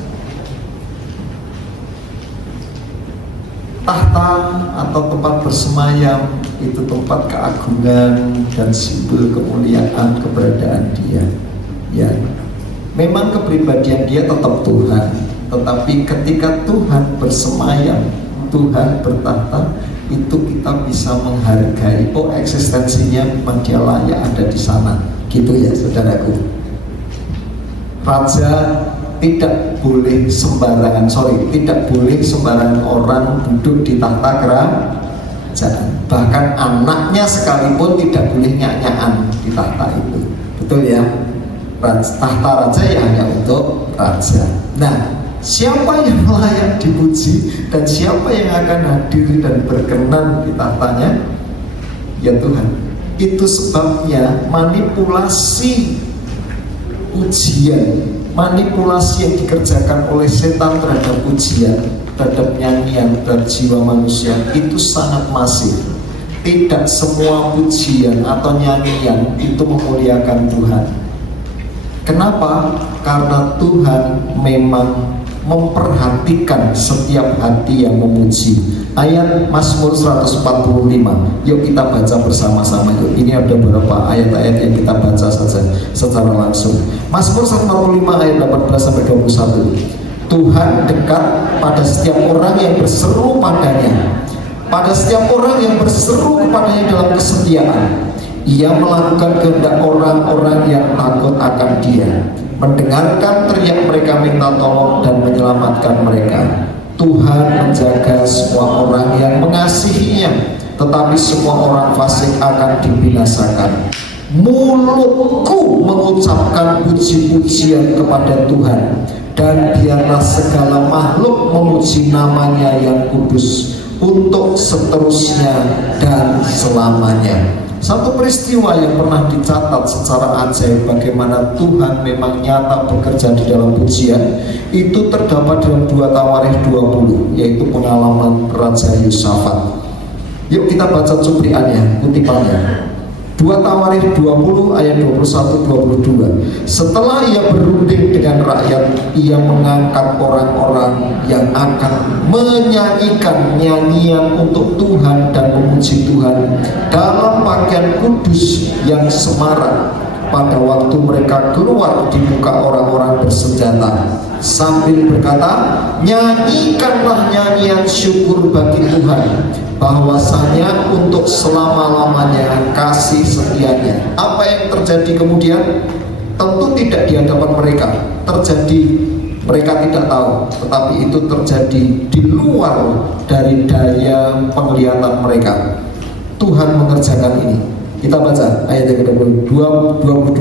Tahta atau tempat bersemayam itu tempat keagungan dan simbol kemuliaan keberadaan Dia. Ya, memang kepribadian Dia tetap Tuhan, tetapi ketika Tuhan bersemayam, Tuhan bertahta, itu kita bisa menghargai. Oh, eksistensinya memang Dia layak ada di sana. Gitu ya, saudaraku. Raja tidak boleh sembarangan orang duduk di tahta kerajaan. Bahkan anaknya sekalipun tidak boleh nyanyian di tahta itu. Betul ya? Tahta raja ya hanya untuk raja. Nah, siapa yang layak dipuji dan siapa yang akan hadir dan berkenan di tahtanya? Ya Tuhan. Itu sebabnya manipulasi pujian, manipulasi yang dikerjakan oleh setan terhadap pujian, terhadap nyanyian dan jiwa manusia itu sangat masif. Tidak semua pujian atau nyanyian itu memuliakan Tuhan. Kenapa? Karena Tuhan memang memperhatikan setiap hati yang memuji. Ayat Mazmur 145. Yuk kita baca bersama-sama yuk. Ini ada beberapa ayat-ayat yang kita baca saja secara langsung. Mazmur 145 ayat 18-21. Tuhan dekat pada setiap orang yang berseru padanya, pada setiap orang yang berseru kepadanya dalam kesetiaan. Ia melakukan kehendak orang-orang yang takut akan Dia, mendengarkan teriak mereka minta tolong dan menyelamatkan mereka. Tuhan menjaga semua orang yang mengasihinya, tetapi semua orang fasik akan dibinasakan. Mulutku mengucapkan puji-pujian kepada Tuhan, dan biarlah segala makhluk memuji namanya yang kudus untuk seterusnya dan selamanya. Satu peristiwa yang pernah dicatat secara ajaib bagaimana Tuhan memang nyata bekerja di dalam pujian itu terdapat dalam 2 Tawarikh 20, yaitu pengalaman Raja Yosafat. Yuk kita baca cupliannya, kutipannya. 2 Tawarikh 20 ayat 21-22. Setelah ia berunding dengan rakyat, ia mengangkat orang-orang yang akan menyanyikan nyanyian untuk Tuhan dan memuji Tuhan dalam pakaian kudus yang semarak pada waktu mereka keluar di muka orang-orang bersenjata sambil berkata, nyanyikanlah nyanyian syukur bagi Tuhan, bahwasanya untuk selama-lamanya kasih setianya. Apa yang terjadi kemudian? Tentu tidak di hadapan mereka terjadi, mereka tidak tahu, tetapi itu terjadi di luar dari daya penglihatan mereka. Tuhan mengerjakan ini. Kita baca ayat yang ke-22.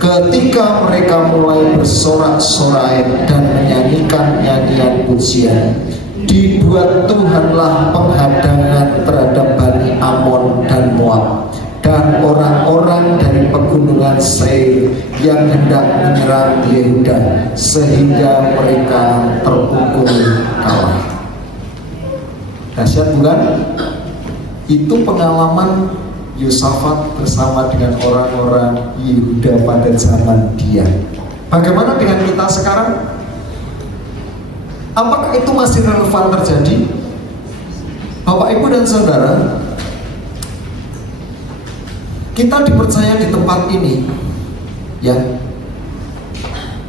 Ketika mereka mulai bersorak-sorai dan menyanyikan nyanyian pujian, dibuat Tuhanlah penghadangan terhadap Bani Amon dan Moab dan orang-orang dari pegunungan Seir yang hendak menyerang Yehuda, sehingga mereka terpukul kalah. Dahsyat bukan? Itu pengalaman Yosafat bersama dengan orang-orang Yehuda pada zaman dia. Bagaimana dengan kita sekarang? Apakah itu masih relevan terjadi? Bapak, Ibu, dan Saudara, kita dipercaya di tempat ini ya,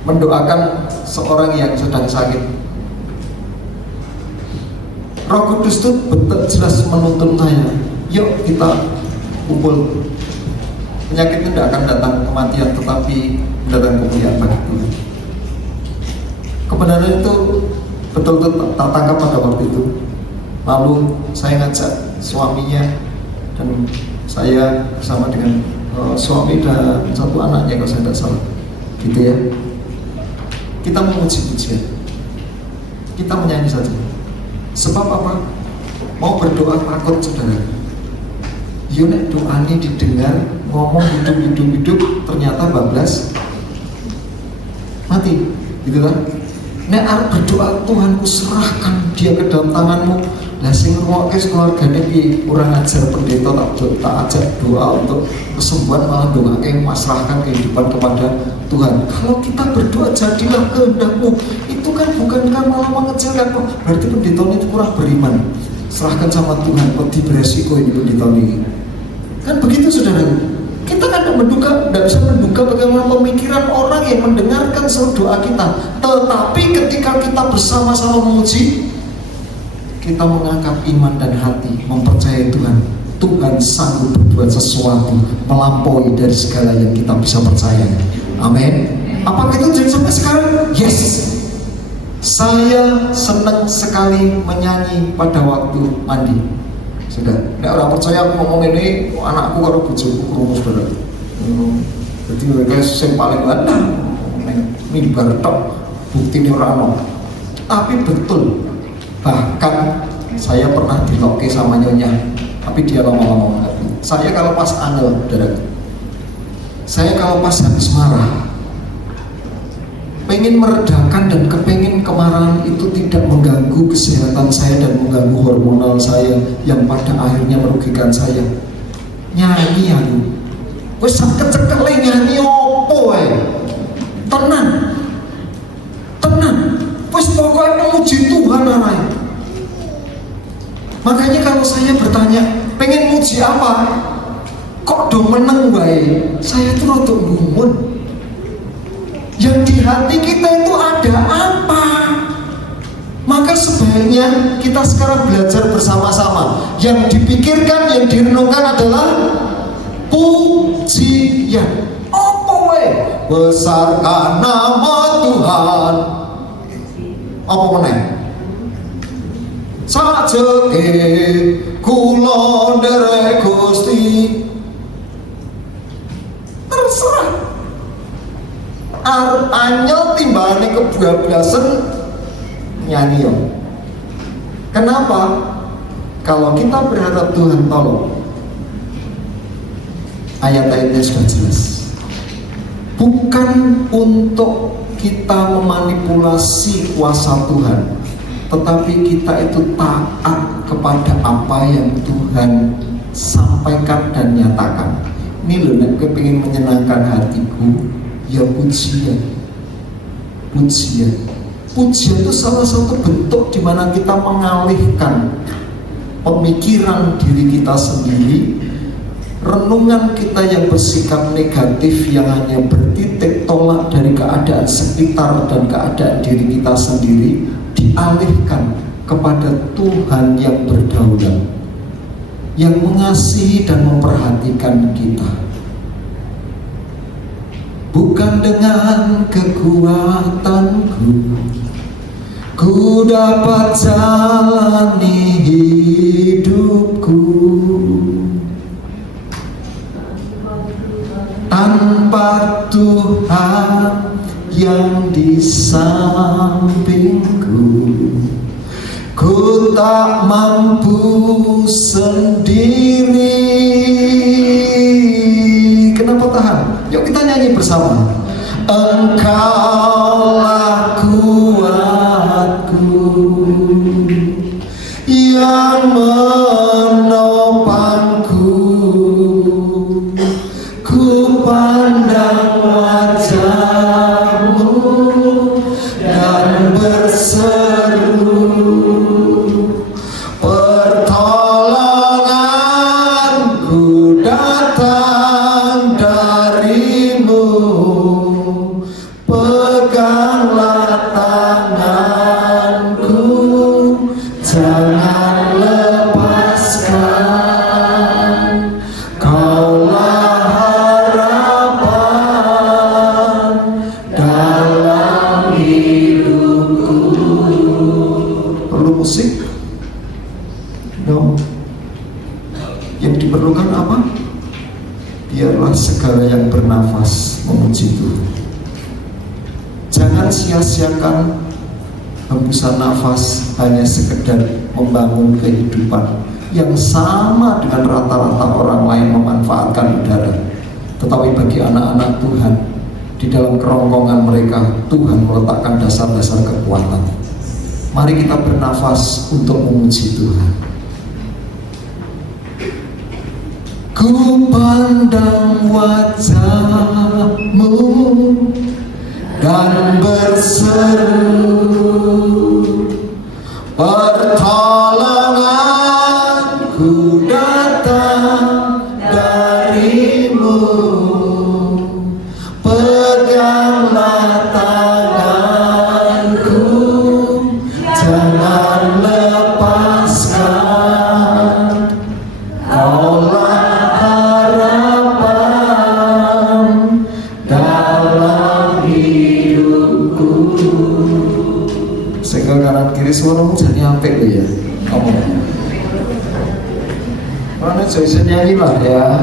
mendoakan seorang yang sedang sakit. Roh Kudus itu betul jelas menuntun saya, yuk kita kumpul. Penyakit itu tidak akan datang kematian, tetapi datang kemuliaan bagi Tuhan. Kebenaran itu betul-betul tak tangkap pada waktu itu. Lalu saya ngajak suaminya dan saya bersama dengan suami dan satu anaknya kalau saya tidak salah, gitu ya. Kita memuji pujian, kita menyanyi saja. Sebab apa? Mau berdoa takut saudara. Nek doa ini didengar, ngomong hidup, ternyata bablas mati, gitu kan? Nek arep berdoa, Tuhanku serahkan dia ke dalam tanganmu. Lah sing ngrungokke keluargane piye? Kurang ajar pendeta tak ajak doa untuk kesembuhan, malah doaake masrahkan kehidupan kepada Tuhan. Kalau kita berdoa jadilah kehendakmu, itu kan bukankah malah mengecilkan kok? Berarti pendeta itu kurang beriman. Serahkan sama Tuhan, kok beresiko ini pendeta ini. Kan begitu saudara. Kita kan tidak bisa menduga bagaimana pemikiran orang yang mendengarkan seluruh doa kita. Tetapi ketika kita bersama-sama memuji, kita mengangkat iman dan hati, mempercayai Tuhan. Tuhan sanggup berbuat sesuatu melampaui dari segala yang kita bisa percaya. Amin. Apakah itu jadi sampai sekarang? Yes. Saya senang sekali menyanyi pada waktu mandi. Sudah, tidak orang percaya aku ngomong ini, anakku kalau bujuku rumus saudara. Jadi mereka yang paling lanang, mimbar tok, bukti orang. Tapi betul, bahkan saya pernah diloke sama nyonya, tapi dia lama-lama mengerti. Saya kalau pas angel, saudara, saya kalau pas habis marah, pengen meredakan dan kepengen kemarahan itu tidak mengganggu kesehatan saya dan mengganggu hormonal saya yang pada akhirnya merugikan saya. Nyanyi aku, wes kecekele nyanyi opo tenan, wes pokoknya memuji Tuhan arai. Makanya kalau saya bertanya, pengen muji apa? Kok do meneng wae? Saya tuh rada gumun. Yang di hati kita itu ada apa? Maka sebaiknya kita sekarang belajar bersama-sama. Yang dipikirkan, yang direnungkan adalah pujian. Apa we? Besarkan nama Tuhan. Apa meneh? Sajeke kula nderek Gusti. Terserah. Anyel timbane kebablasan nyanyi yo. Kenapa? Kalau kita berharap Tuhan tolong, ayat-ayatnya sudah jelas. Bukan untuk kita memanipulasi kuasa Tuhan, tetapi kita itu taat kepada apa yang Tuhan sampaikan dan nyatakan. Ini loh, nek kepingin menyenangkan hatiku, ya pujian. Pujian itu salah satu bentuk di mana kita mengalihkan pemikiran diri kita sendiri, renungan kita yang bersikap negatif yang hanya bertitik tolak dari keadaan sekitar dan keadaan diri kita sendiri, dialihkan kepada Tuhan yang berdaulat, yang mengasihi dan memperhatikan kita. Bukan dengan kekuatanku ku dapat jalani hidupku, tanpa Tuhan yang di sampingku, ku tak mampu sendiri. Kenapa tahan? Yuk kita nyanyi bersama. Engkaulah kuatku yang menopangku, ku pandang wajahmu dan berseru, pertolonganku datang darimu, peganglah tanganku, jangan bernafas memuji Tuhan. Jangan sia-siakan hembusan nafas hanya sekedar membangun kehidupan yang sama dengan rata-rata orang lain memanfaatkan udara. Tetapi bagi anak-anak Tuhan, di dalam kerongkongan mereka Tuhan meletakkan dasar-dasar kekuatan. Mari kita bernafas untuk memuji Tuhan. Ku pandang wajah-Mu dan berseru, pertolonganku datang dari-Mu. Peganglah tanganku, jangan lepaskan. Kaulah harapan dalam hidupku. Segel kanan kiri suaramu jadi apik loh ya. Karena saya nyanyi lah ya.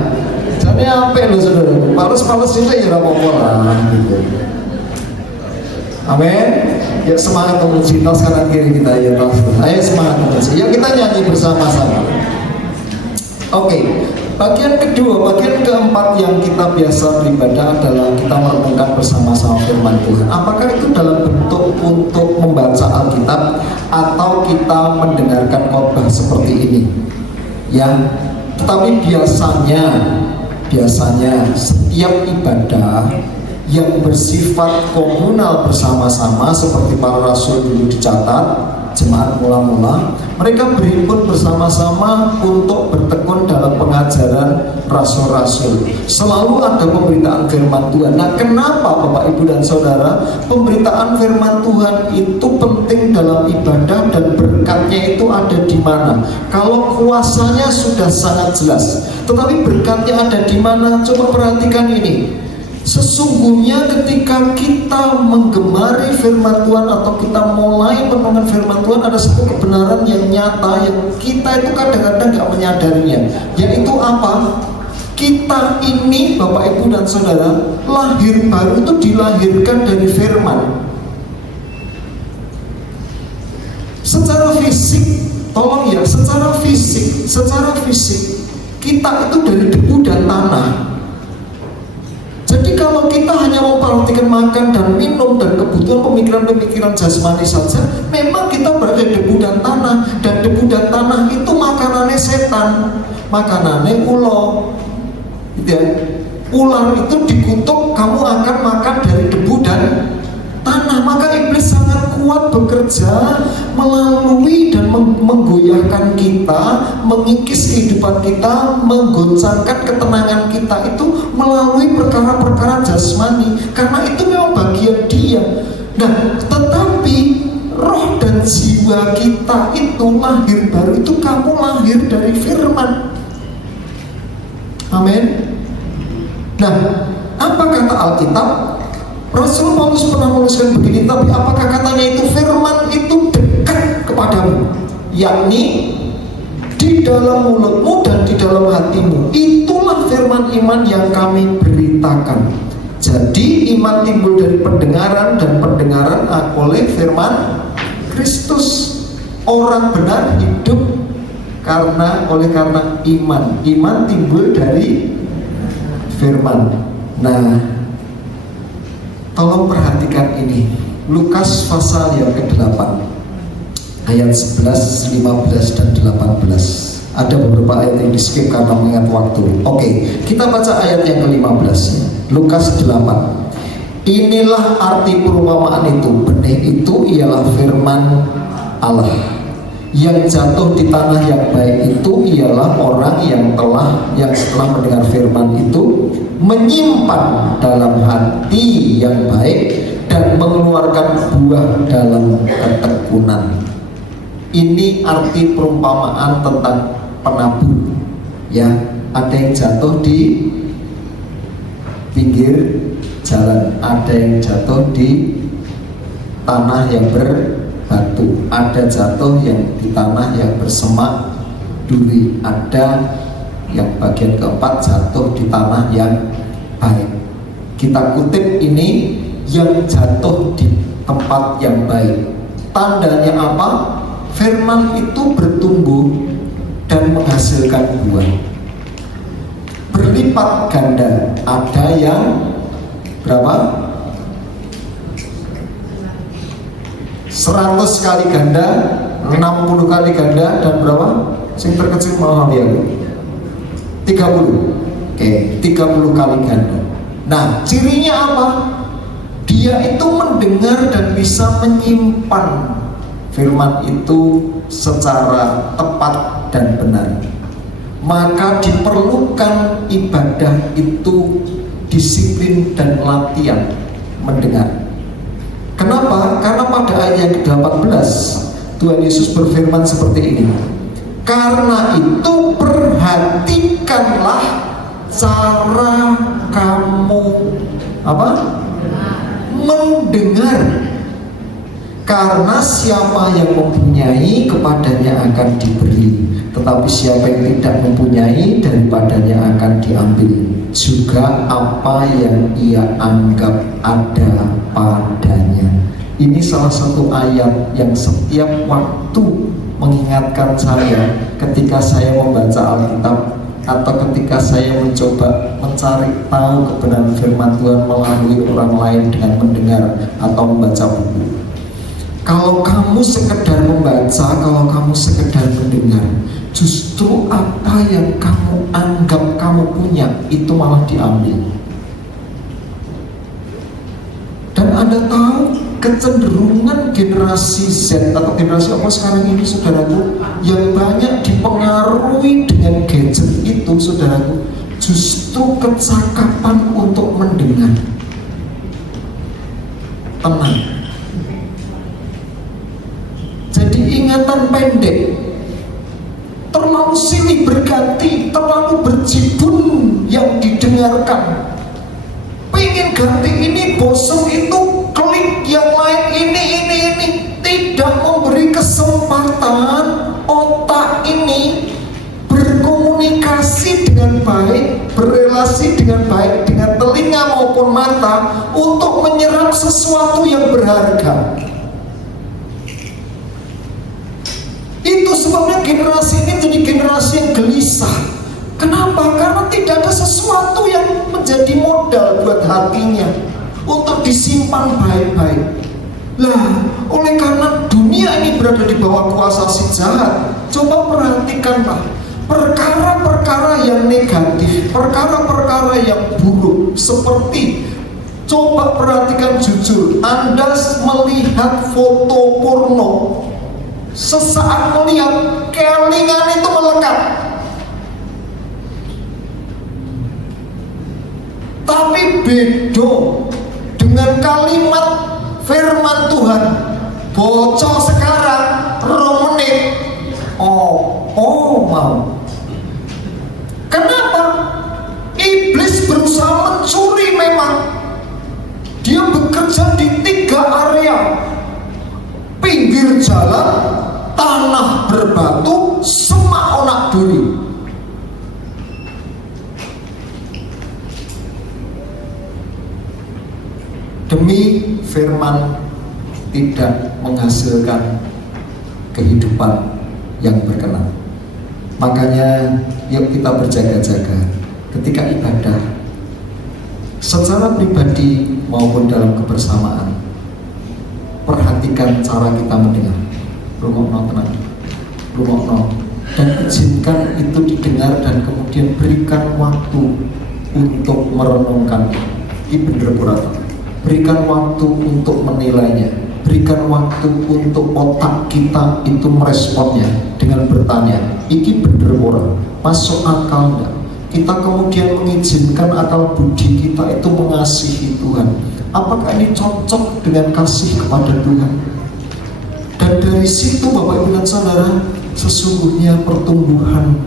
Jadi apik loh saudara. Pales-pales itu ya apa-apa lah gitu. Amin. Ya semangat memuji, tas kanan kiri kita ya tas. Ayo semangat memuji. Ya kita nyanyi bersama-sama. Oke, bagian kedua, bagian keempat yang kita biasa beribadah adalah kita merenungkan bersama-sama firman Tuhan. Apakah itu dalam bentuk untuk membaca Alkitab atau kita mendengarkan khotbah seperti ini? Ya, tetapi biasanya setiap ibadah yang bersifat komunal bersama-sama seperti para rasul dulu dicatat, jemaat mula-mula, mereka berhimpun bersama-sama untuk bertekun dalam pengajaran rasul-rasul. Selalu ada pemberitaan firman Tuhan. Nah, kenapa Bapak Ibu dan Saudara pemberitaan firman Tuhan itu penting dalam ibadah dan berkatnya itu ada di mana? Kalau kuasanya sudah sangat jelas, tetapi berkatnya ada di mana? Coba perhatikan ini. Sesungguhnya ketika kita menggemari firman Tuhan atau kita mulai merenungkan firman Tuhan, ada satu kebenaran yang nyata yang kita itu kadang-kadang gak menyadarinya. Yaitu apa? Kita ini Bapak Ibu dan Saudara lahir baru itu dilahirkan dari firman. Secara fisik, tolong ya, secara fisik kita itu dari debu dan tanah. Jadi kalau kita hanya memperhatikan makan dan minum dan kebutuhan pemikiran-pemikiran jasmani saja, memang kita berada di debu dan tanah. Dan debu dan tanah itu makanannya setan, makanannya ulo. Gitu ya. Ular itu dikutuk, kamu akan makan dari debu dan tanah. Maka iblis sangat kuat bekerja melalui dan menggoyahkan kita, mengikis kehidupan kita, menggoncangkan ketenangan kita itu melalui perkara-perkara jasmani, karena itu memang bagian dia. Nah, tetapi roh dan jiwa kita itu lahir baru, itu kamu lahir dari firman. Amin. Nah, apa kata Alkitab? Rasul Paulus pernah menuliskan begini, tapi apakah katanya itu firman itu dekat kepadamu, yakni di dalam mulutmu dan di dalam hatimu. Itulah firman iman yang kami beritakan. Jadi iman timbul dari pendengaran, dan pendengaran oleh firman Kristus. Orang benar hidup oleh karena iman. Iman timbul dari firman. Nah, tolong perhatikan ini, Lukas pasal yang ke-8 ayat 11, 15 dan 18. Ada beberapa ayat yang di skip karena mengingat waktu. Oke, kita baca ayat yang ke-15 ya. Lukas 8. Inilah arti perumpamaan itu. Benih itu ialah firman Allah. Yang jatuh di tanah yang baik itu ialah orang yang setelah mendengar firman itu menyimpan dalam hati yang baik dan mengeluarkan buah dalam ketekunan. Ini arti perumpamaan tentang penabur. Ya, ada yang jatuh di pinggir jalan, ada yang jatuh di tanah yang berbatu, ada jatuh yang di tanah yang bersemak duri, ada yang bagian keempat jatuh di tanah yang baik. Kita kutip ini, yang jatuh di tempat yang baik. Tandanya apa? Firman itu bertumbuh dan menghasilkan buah berlipat ganda. Ada yang berapa? 100 kali ganda, 60 kali ganda, dan berapa? Yang terkecil malah ya 30. Oke, 30 kali ganda. Nah, cirinya apa? Dia itu mendengar dan bisa menyimpan firman itu secara tepat dan benar. Maka diperlukan ibadah itu disiplin dan latihan mendengar. Kenapa? Karena pada ayat yang ke-18 Tuhan Yesus berfirman seperti ini. Karena itu perhatikanlah cara kamu mendengar. Karena siapa yang mempunyai, kepadanya akan diberi, tetapi siapa yang tidak mempunyai, daripadanya akan diambil juga apa yang ia anggap ada padanya. Ini salah satu ayat yang setiap waktu mengingatkan saya ketika saya membaca Alkitab, atau ketika saya mencoba mencari tahu kebenaran firman Tuhan melalui orang lain dengan mendengar atau membaca buku. Kalau kamu sekedar membaca, kalau kamu sekedar mendengar, justru apa yang kamu anggap kamu punya itu malah diambil. Dan Anda tahu kecenderungan generasi Z atau generasi apa sekarang ini, saudaraku, yang banyak dipengaruhi dengan gadget itu, saudaraku, justru kecakapan untuk mendengar. Tenang. Jadi ingatan pendek, terlalu silih berganti, terlalu berjibun yang didengarkan. Pengen ganti ini, bosan itu, klik yang lain ini. Tidak memberi kesempatan otak ini berkomunikasi dengan baik, berrelasi dengan baik dengan telinga maupun mata untuk menyerap sesuatu yang berharga. Itu sebabnya generasi ini jadi generasi yang gelisah. Kenapa? Karena tidak ada sesuatu yang menjadi modal buat hatinya untuk disimpan baik-baik. Lah, oleh karena dunia ini berada di bawah kuasa si jahat, coba perhatikanlah perkara-perkara yang negatif, perkara-perkara yang buruk. Seperti, coba perhatikan jujur, Anda melihat foto porno, sesaat melihat, kelingan itu melekat. Tapi beda dengan kalimat firman Tuhan, bocor sekarang 2 menit, mau. Kenapa? Iblis berusaha mencuri memang. Dia bekerja di 3 area: pinggir jalan, tanah berbatu, semak onak duri. Demi firman tidak menghasilkan kehidupan yang berkenan. Makanya yuk kita berjaga-jaga ketika ibadah, secara pribadi maupun dalam kebersamaan. Perhatikan cara kita mendengar, rungokno tenang, rungokno, dan izinkan itu didengar, dan kemudian berikan waktu untuk merenungkan. Ini bener pura. Berikan waktu untuk menilainya, berikan waktu untuk otak kita itu meresponnya dengan bertanya, iki bener ora, masuk akal enggak? Kita kemudian mengizinkan akal budi kita itu mengasihi Tuhan. Apakah ini cocok dengan kasih kepada Tuhan? Dan dari situ Bapak Ibu dan Saudara, sesungguhnya pertumbuhan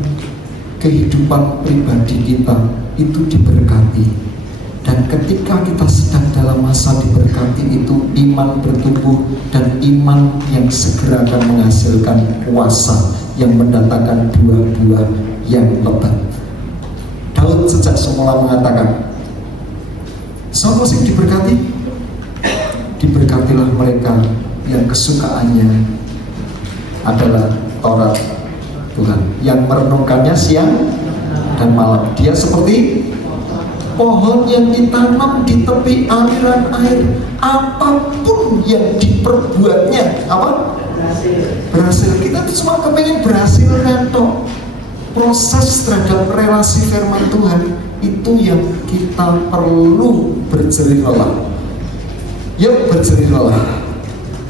kehidupan pribadi kita itu diberkati. Dan ketika kita sedang dalam masa diberkati itu, iman bertumbuh, dan iman yang segera akan menghasilkan kuasa yang mendatangkan buah-buah yang lebat. Daud sejak semula mengatakan, Sapa sing diberkati? Diberkatilah mereka yang kesukaannya adalah Taurat Tuhan, yang merenungkannya siang dan malam. Dia seperti pohon yang ditanam di tepi aliran air, apapun yang diperbuatnya berhasil. Kita tuh cuma kepengen berhasil kan toh. Proses terhadap relasi firman Tuhan itu yang kita perlu berjerih lelah. Yuk berjerih lelah.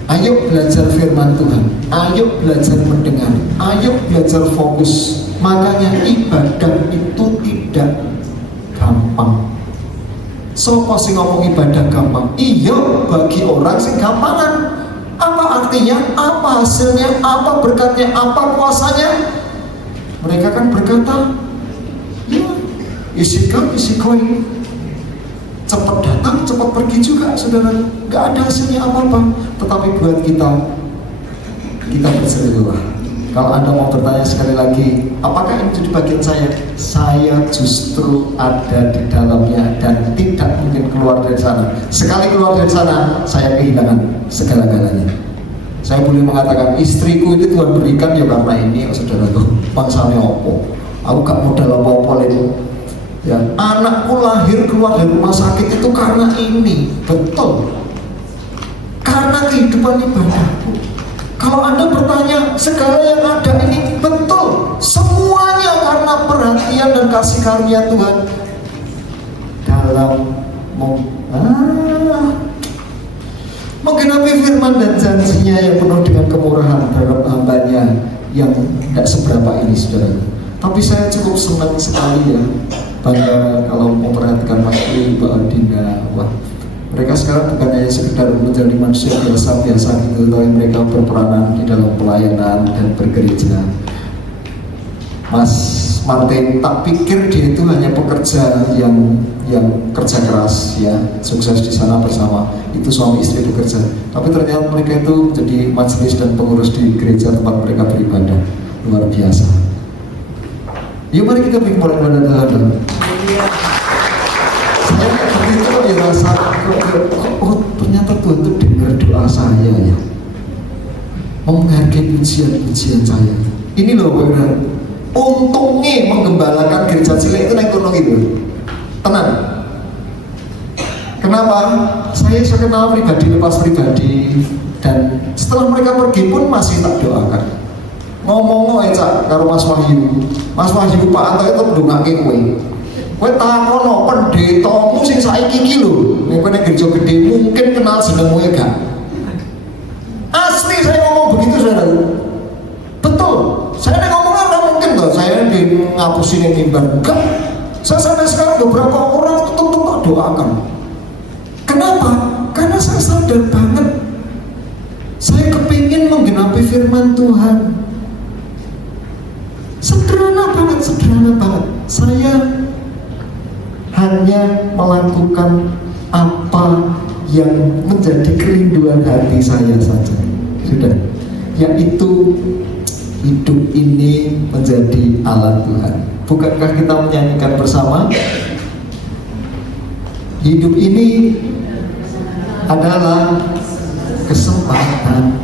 Ayo belajar firman Tuhan. Ayo belajar mendengar. Ayo belajar fokus. Makanya ibadah itu tidak gampang. Sopo sing ngomong ibadah gampang? Iya, bagi orang sing gampangan. Apa artinya? Apa hasilnya? Apa berkatnya? Apa kuasanya? Mereka kan berkata, ya, isi koin, cepat datang, cepat pergi juga, saudara. Gak ada hasilnya apa-apa. Tetapi buat kita berserah lelah. Kalau Anda mau bertanya sekali lagi, apakah ini jadi bagian saya? Saya justru ada di dalamnya dan tidak mungkin keluar dari sana. Sekali keluar dari sana, saya kehilangan segala-galanya. Saya boleh mengatakan istriku itu Tuhan berikan ya karena ini, saudaraku, bangsanya opo. Aku gak modal apa-apa itu. Ya, anakku lahir keluar dari rumah sakit itu karena ini, betul. Karena kehidupan ibadahku. Kalau Anda bertanya segala yang ada ini, betul. Semuanya karena perhatian dan kasih karunia Tuhan dalam menggenapi firman dan janjinya yang penuh dengan kemurahan terhadap hambanya yang tidak seberapa ini, saudara. Tapi saya cukup senang sekali ya, bangga kalau memperhatikan Mas Pri, Mbak Adinda. Wah, mereka sekarang bukan hanya sekedar menjadi manusia biasa-biasa gitu, tapi mereka berperanan di dalam pelayanan dan bergereja. Mas Martin, tak pikir dia itu hanya pekerja yang kerja keras ya, sukses di sana bersama, itu suami istri bekerja. Tapi ternyata mereka itu menjadi majelis dan pengurus di gereja tempat mereka beribadah. Luar biasa. Yuk mari kita beri kemuliaan kepada Tuhan. Saya begitu kan dirasa, oh ternyata Tuhan itu dengar doa saya ya, menghargai pujian-pujian saya. Ini loh benar. Untungnya menggembalakan gereja cilik itu naik gunung gitu. Tenang. Kenapa? Saya kenal pribadi, lepas pribadi, dan setelah mereka pergi pun masih tak doakan. Ngomong aja karo Mas Wahyu. Mas Wahyu Pak Anto itu ndongake kowe. Kowe takono pendetamu sing saiki iki lho, nek kowe ning gereja gede mungkin kenal jenengmu ya gak? Asli saya ngomong begitu, saudara. Betul. Saya ngomongnya orang mungkin loh, saya di ngapusin yang mimbar. Enggak. Saya sampai sekarang beberapa orang itu tentu tak doakan. Kenapa? Karena saya sadar banget, saya kepingin menggenapi firman Tuhan. Sederhana banget. Saya hanya melakukan apa yang menjadi kerinduan hati saya saja. Sudah. Yaitu hidup ini menjadi alat Tuhan. Bukankah kita menyanyikan bersama? Hidup ini adalah kesempatan.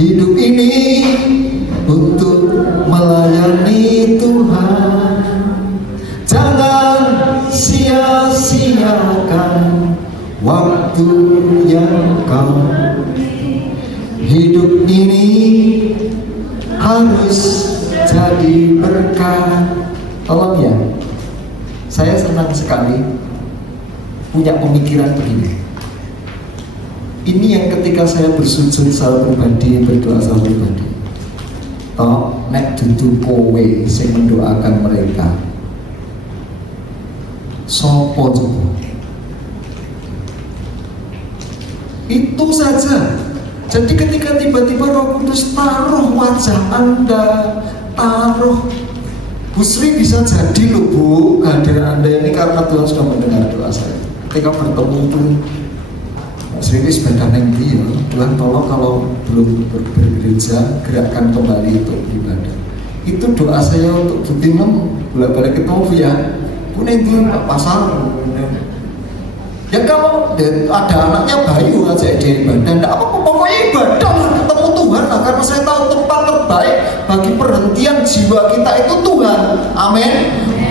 Hidup ini untuk melayani Tuhan. Jangan sia-siakan waktu yang kau. Hidup ini harus jadi berkah. Tolong ya, saya senang sekali punya pemikiran begini. Ini yang ketika saya bersujud secara pribadi, berdoa secara pribadi, toh nek dudu kowe sing mendoakan mereka, sopo coba? Itu saja. Jadi ketika tiba-tiba Roh Kudus taruh wajah Anda, taruh Bu Sri, bisa jadi loh Bu, kehadiran Anda ini karena Tuhan sudah mendengar doa saya. Ketika bertemu itu Sri ini sebentar yang dia, Tuhan tolong kalau belum bergereja, gerakkan kembali untuk ibadah. Itu doa saya untuk Butimem, bolak-balik ketemu ya, punya itu Pak Pasar. Ya kalau ada anaknya Bayu aja dia ibadah, enggak apa-apa, pokoknya ibadah ketemu Tuhan lah, karena saya tahu tempat terbaik bagi perhentian jiwa kita itu Tuhan. Amin.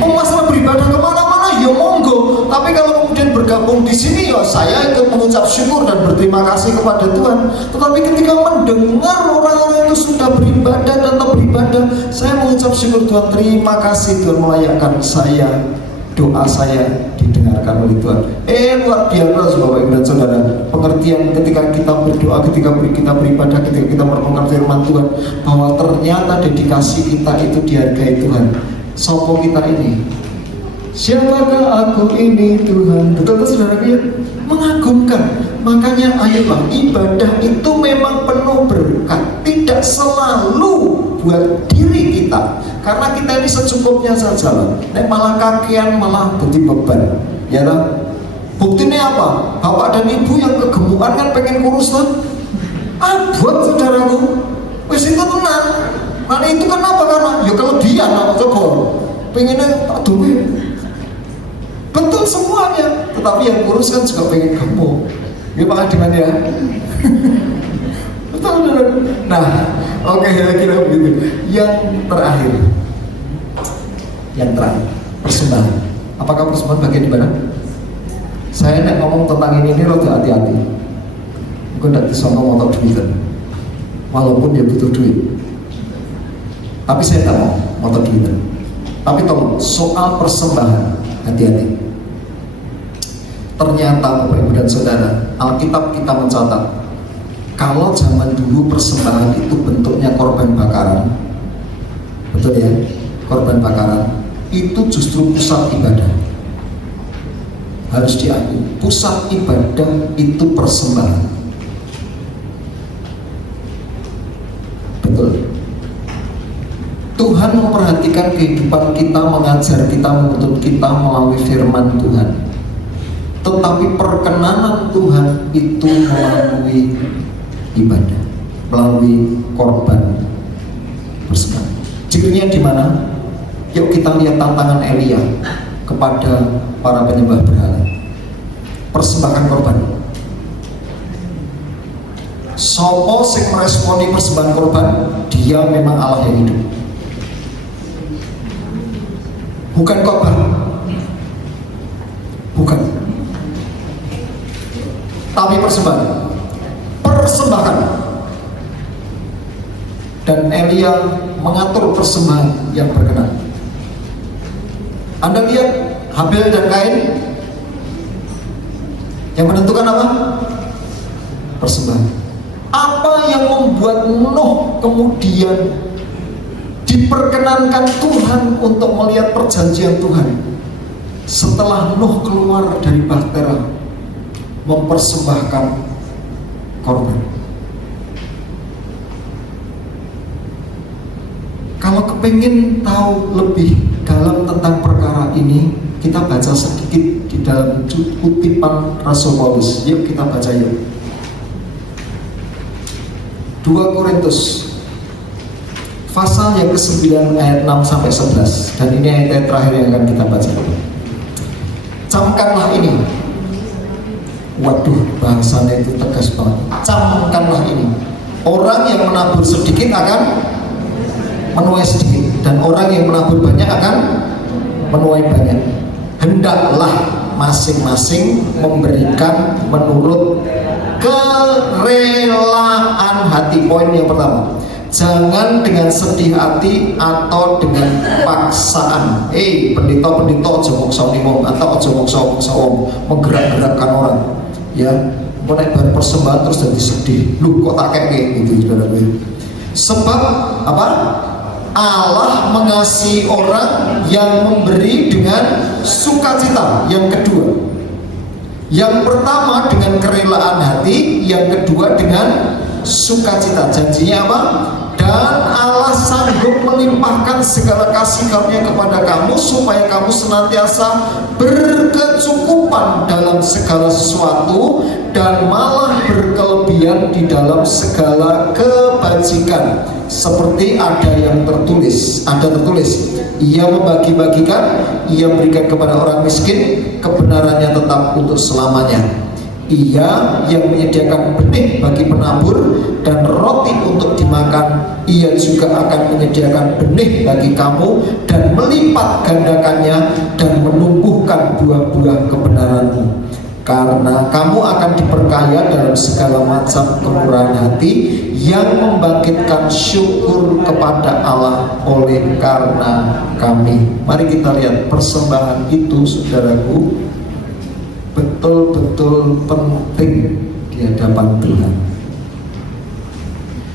Masalah beribadah kemana-mana ya monggo, tapi kalau kemudian bergabung di sini ya saya ikut mengucap syukur dan berterima kasih kepada Tuhan. Tetapi ketika mendengar orang-orang itu sudah beribadah dan tetap beribadah, saya mengucap syukur Tuhan, terima kasih Tuhan melayakkan saya, doa saya didengarkan oleh Tuhan. Luar biasa Bapak Ibu dan Saudara, pengertian ketika kita berdoa, ketika kita beribadah, ketika kita merenungkan firman Tuhan, bahwa ternyata dedikasi kita itu dihargai Tuhan. Sopo kita ini, siapakah aku ini Tuhan? Betul saudara ya? Mengagumkan. Makanya ayolah, ibadah itu memang penuh berkat, tidak selalu buat diri kita, karena kita ini secukupnya saja lah. Nek malah kakean malah bukti beban, ya lah. Buktinya apa? Bapak dan ibu yang kegemukan kan pengen kurus lah. Buat saudaraku, wis itu tenang. Nah itu kenapa? Karena ya kelebihan apa coba pengennya tak duit. Betul semuanya, tetapi yang kurus kan juga pengen gemuk. Ya Pak Adiman ya. Betul. Nah, oke, kira begitu. Yang terakhir, persembahan. Apakah persembahan bagian ibadah? Saya nek ngomong tentang ini rada hati-hati. Gue tidak bisa ngomong tentang duit, walaupun dia butuh duit. Tapi saya tidak mau motor duit. Tapi tolong, soal persembahan hati-hati. Ternyata Bapak Ibu dan Saudara, Alkitab kita mencatat kalau zaman dulu persembahan itu bentuknya korban bakaran, betul ya, korban bakaran itu justru pusat ibadah. Harus diakui, pusat ibadah itu persembahan. Betul. Tuhan memperhatikan kehidupan kita, mengajar kita, menuntut kita melalui firman Tuhan. Tetapi perkenanan Tuhan itu melalui ibadah, melalui korban persembahan. Cirinya di mana? Yuk kita lihat tantangan Elia kepada para penyembah berhala. Persembahkan korban. Sopo sing meresponi persembahan korban, dia memang Allah yang hidup. Bukan korban, bukan, tapi persembahkan. Dan Elia mengatur persembahan yang berkenan. Anda lihat Habel dan Kain, yang menentukan apa? Persembahan. Apa yang membuat Nuh kemudian diperkenankan Tuhan untuk melihat perjanjian Tuhan? Setelah Nuh keluar dari bahtera, mempersembahkan korban. Kalau kepingin tahu lebih dalam tentang perkara ini, kita baca sedikit di dalam kutipan Rasul Paulus. Yuk kita baca yuk. 2 Korintus pasal yang ke-9 ayat 6 sampai 11, dan ini ayat terakhir yang akan kita baca. Camkanlah ini. Waduh, bahasanya itu tegas banget. Camkanlah ini. Orang yang menabur sedikit akan menuai sedikit, dan orang yang menabur banyak akan menuai banyak. Hendaklah masing-masing memberikan menurut kerelaan hati. Poin yang pertama, jangan dengan sedih hati atau dengan paksaan. Pendeta aja maksa wong atau aja maksa wong menggerak-gerakkan orang. Ya, mulai bar persembahan terus jadi sedih. Lu kok tak kayak gitu, saudara gue. Sebab apa? Allah mengasihi orang yang memberi dengan sukacita. Yang kedua, yang pertama dengan kerelaan hati, yang kedua dengan sukacita. Janjinya apa? Dan Allah sanggup melimpahkan segala kasih karunia kepada kamu, supaya kamu senantiasa berkecukupan dalam segala sesuatu, dan malah berkelebihan di dalam segala kebajikan. Seperti ada tertulis, ia membagi-bagikan, ia berikan kepada orang miskin, kebenarannya tetap untuk selamanya. Ia yang menyediakan benih bagi penabur dan roti untuk dimakan, ia juga akan menyediakan benih bagi kamu dan melipat gandakannya dan menumbuhkan buah-buah kebenaranmu. Karena kamu akan diperkaya dalam segala macam kemurahan hati yang membangkitkan syukur kepada Allah oleh karena kami. Mari kita lihat persembahan itu, saudaraku, betul-betul penting di hadapan Tuhan.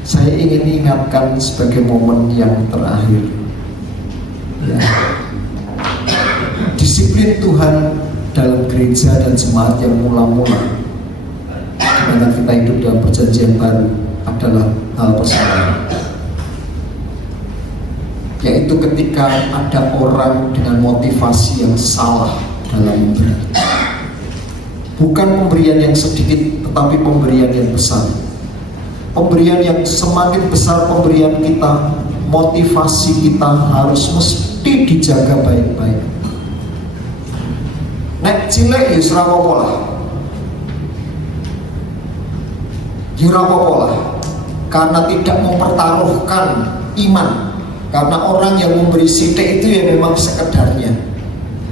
Saya ingin ingatkan sebagai momen yang terakhir, ya. Disiplin Tuhan dalam gereja dan jemaat yang mula-mula, di mana kita hidup dalam perjanjian baru, adalah hal persembahan. Yaitu ketika ada orang dengan motivasi yang salah dalam memberi. Bukan pemberian yang sedikit, tetapi pemberian yang besar. Pemberian yang semakin besar pemberian kita, motivasi kita harus mesti dijaga baik-baik. Nek cilik ya ora apa-apa lah. Ya ora apa-apa lah. Karena tidak mempertaruhkan iman. Karena orang yang memberi sithik itu ya memang sekedarnya.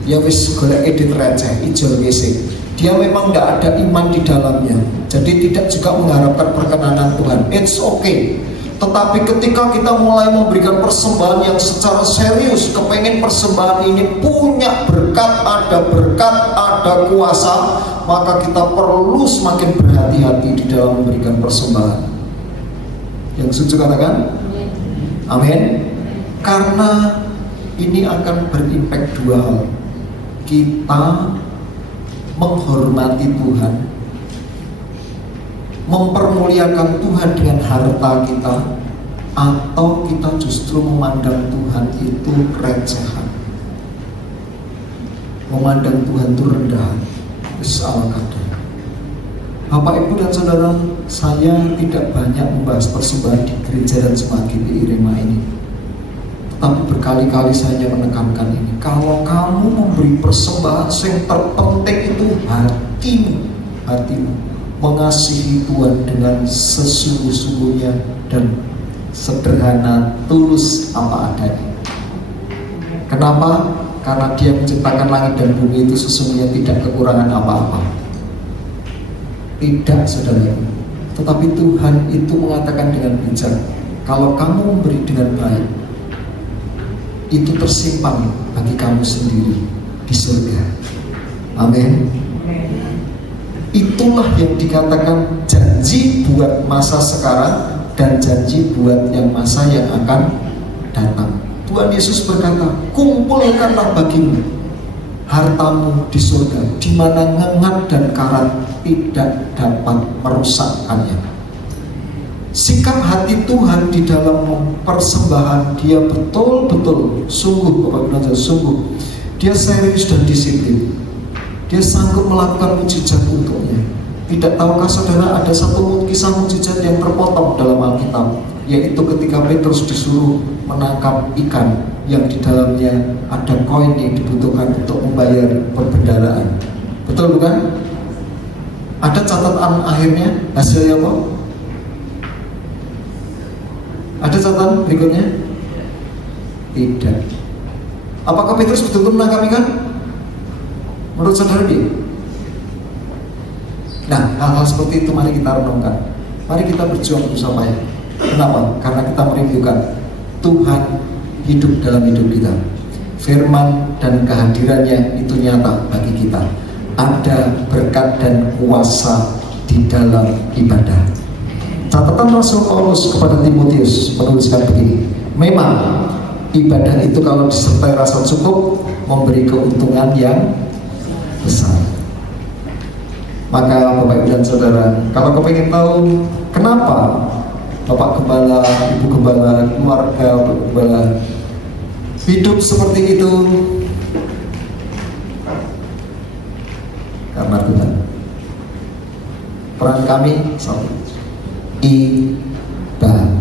Ya wis golek edit receh, ijol WC. Dia memang tidak ada iman di dalamnya. Jadi tidak juga mengharapkan perkenanan Tuhan. It's okay. Tetapi ketika kita mulai memberikan persembahan yang secara serius, kepengen persembahan ini punya berkat, ada kuasa, maka kita perlu semakin berhati-hati di dalam memberikan persembahan. Yang setuju katakan? Amin. Karena ini akan berimpact dua hal. Kita menghormati Tuhan, mempermuliakan Tuhan dengan harta kita, atau kita justru memandang Tuhan itu recehan, memandang Tuhan itu rendahan. Salah kadar. Bapak, Ibu dan Saudara, saya tidak banyak membahas persembahan di gereja dan jemaat GPI Rema ini, tapi berkali-kali saya menekankan ini. Kalau kamu memberi persembahan, yang terpenting itu hatimu mengasihi Tuhan dengan sesungguh-sungguhnya dan sederhana, tulus apa adanya. Kenapa? Karena Dia menciptakan langit dan bumi itu sesungguhnya tidak kekurangan apa-apa. Tidak, saudara. Tetapi Tuhan itu mengatakan dengan bijak, kalau kamu memberi dengan baik, itu tersimpan bagi kamu sendiri di surga. Amin. Itulah yang dikatakan janji buat masa sekarang dan janji buat yang masa yang akan datang. Tuhan Yesus berkata, kumpulkanlah bagimu hartamu di surga, di mana ngengat dan karat tidak dapat merusakkannya. Sikap hati Tuhan di dalam persembahan, Dia betul-betul sungguh, Bapak Ibu, sungguh Dia serius dan disiplin. Dia sanggup melakukan mujizat untuknya. Tidak tahukah saudara, ada satu kisah mujizat yang terpotong dalam Alkitab, yaitu ketika Petrus disuruh menangkap ikan yang di dalamnya ada koin yang dibutuhkan untuk membayar perbendaharaan. Betul bukan? Ada catatan akhirnya, hasilnya apa? Ada catatan berikutnya? Tidak. Apakah Petrus betul-betul menangkap ikan? Menurut saudara dia? Nah, hal-hal seperti itu mari kita renungkan. Mari kita berjuang bersama ya. Kenapa? Karena kita merindukan Tuhan hidup dalam hidup kita. Firman dan kehadirannya itu nyata bagi kita. Ada berkat dan kuasa di dalam ibadah. Catatan Rasul Paulus kepada Timotius menuliskan begini, memang ibadah itu kalau disertai rasa cukup memberi keuntungan yang besar. Maka Bapak Ibu dan Saudara, kalau kau ingin tahu kenapa Bapak Gembala, Ibu Gembala, keluarga Bapak Gembala hidup seperti itu karena Tuhan. Peran kami satu, ibadah,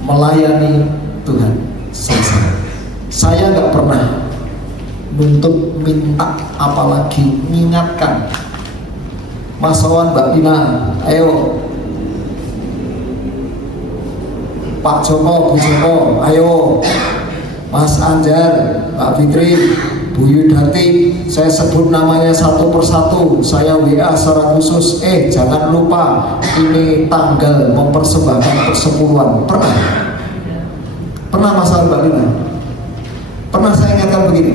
melayani Tuhan selesai. Saya nggak pernah nuntut minta, apalagi mengingatkan. Mas Wawan, Mbak Dina, ayo. Pak Joko, Bu Joko, ayo. Mas Anjar, Mbak Fitri, Bu Yudati, saya sebut namanya satu persatu, saya WA secara khusus. Jangan lupa ini tanggal mempersembahkan persepuluhan. Pernah? Pernah Mas Mbak Dina? Pernah saya ingatkan begini?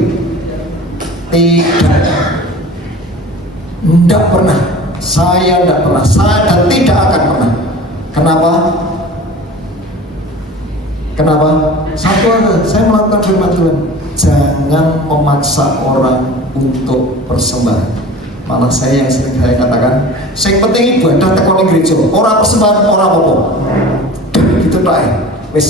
Tidak. Tidak pernah. Saya tidak pernah. Saya dan tidak akan pernah. Kenapa? Kenapa? Satu aja, saya melakukan firman Tuhan. Jangan memaksa orang untuk persembahan. Malah saya yang sering saya katakan, yang penting ibadah tekoni gereja, orang persembahan, orang apa. Gitu Pak. Wis.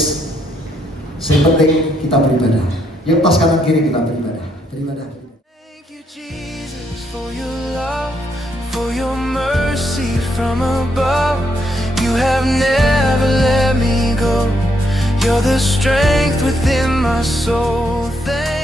Yang penting kita beribadah. Yuk tas kanan kiri kita beribadah. Beribadah. Thank you Jesus for your love, for your mercy from above. You have never let me go. You're the strength within my soul. Thank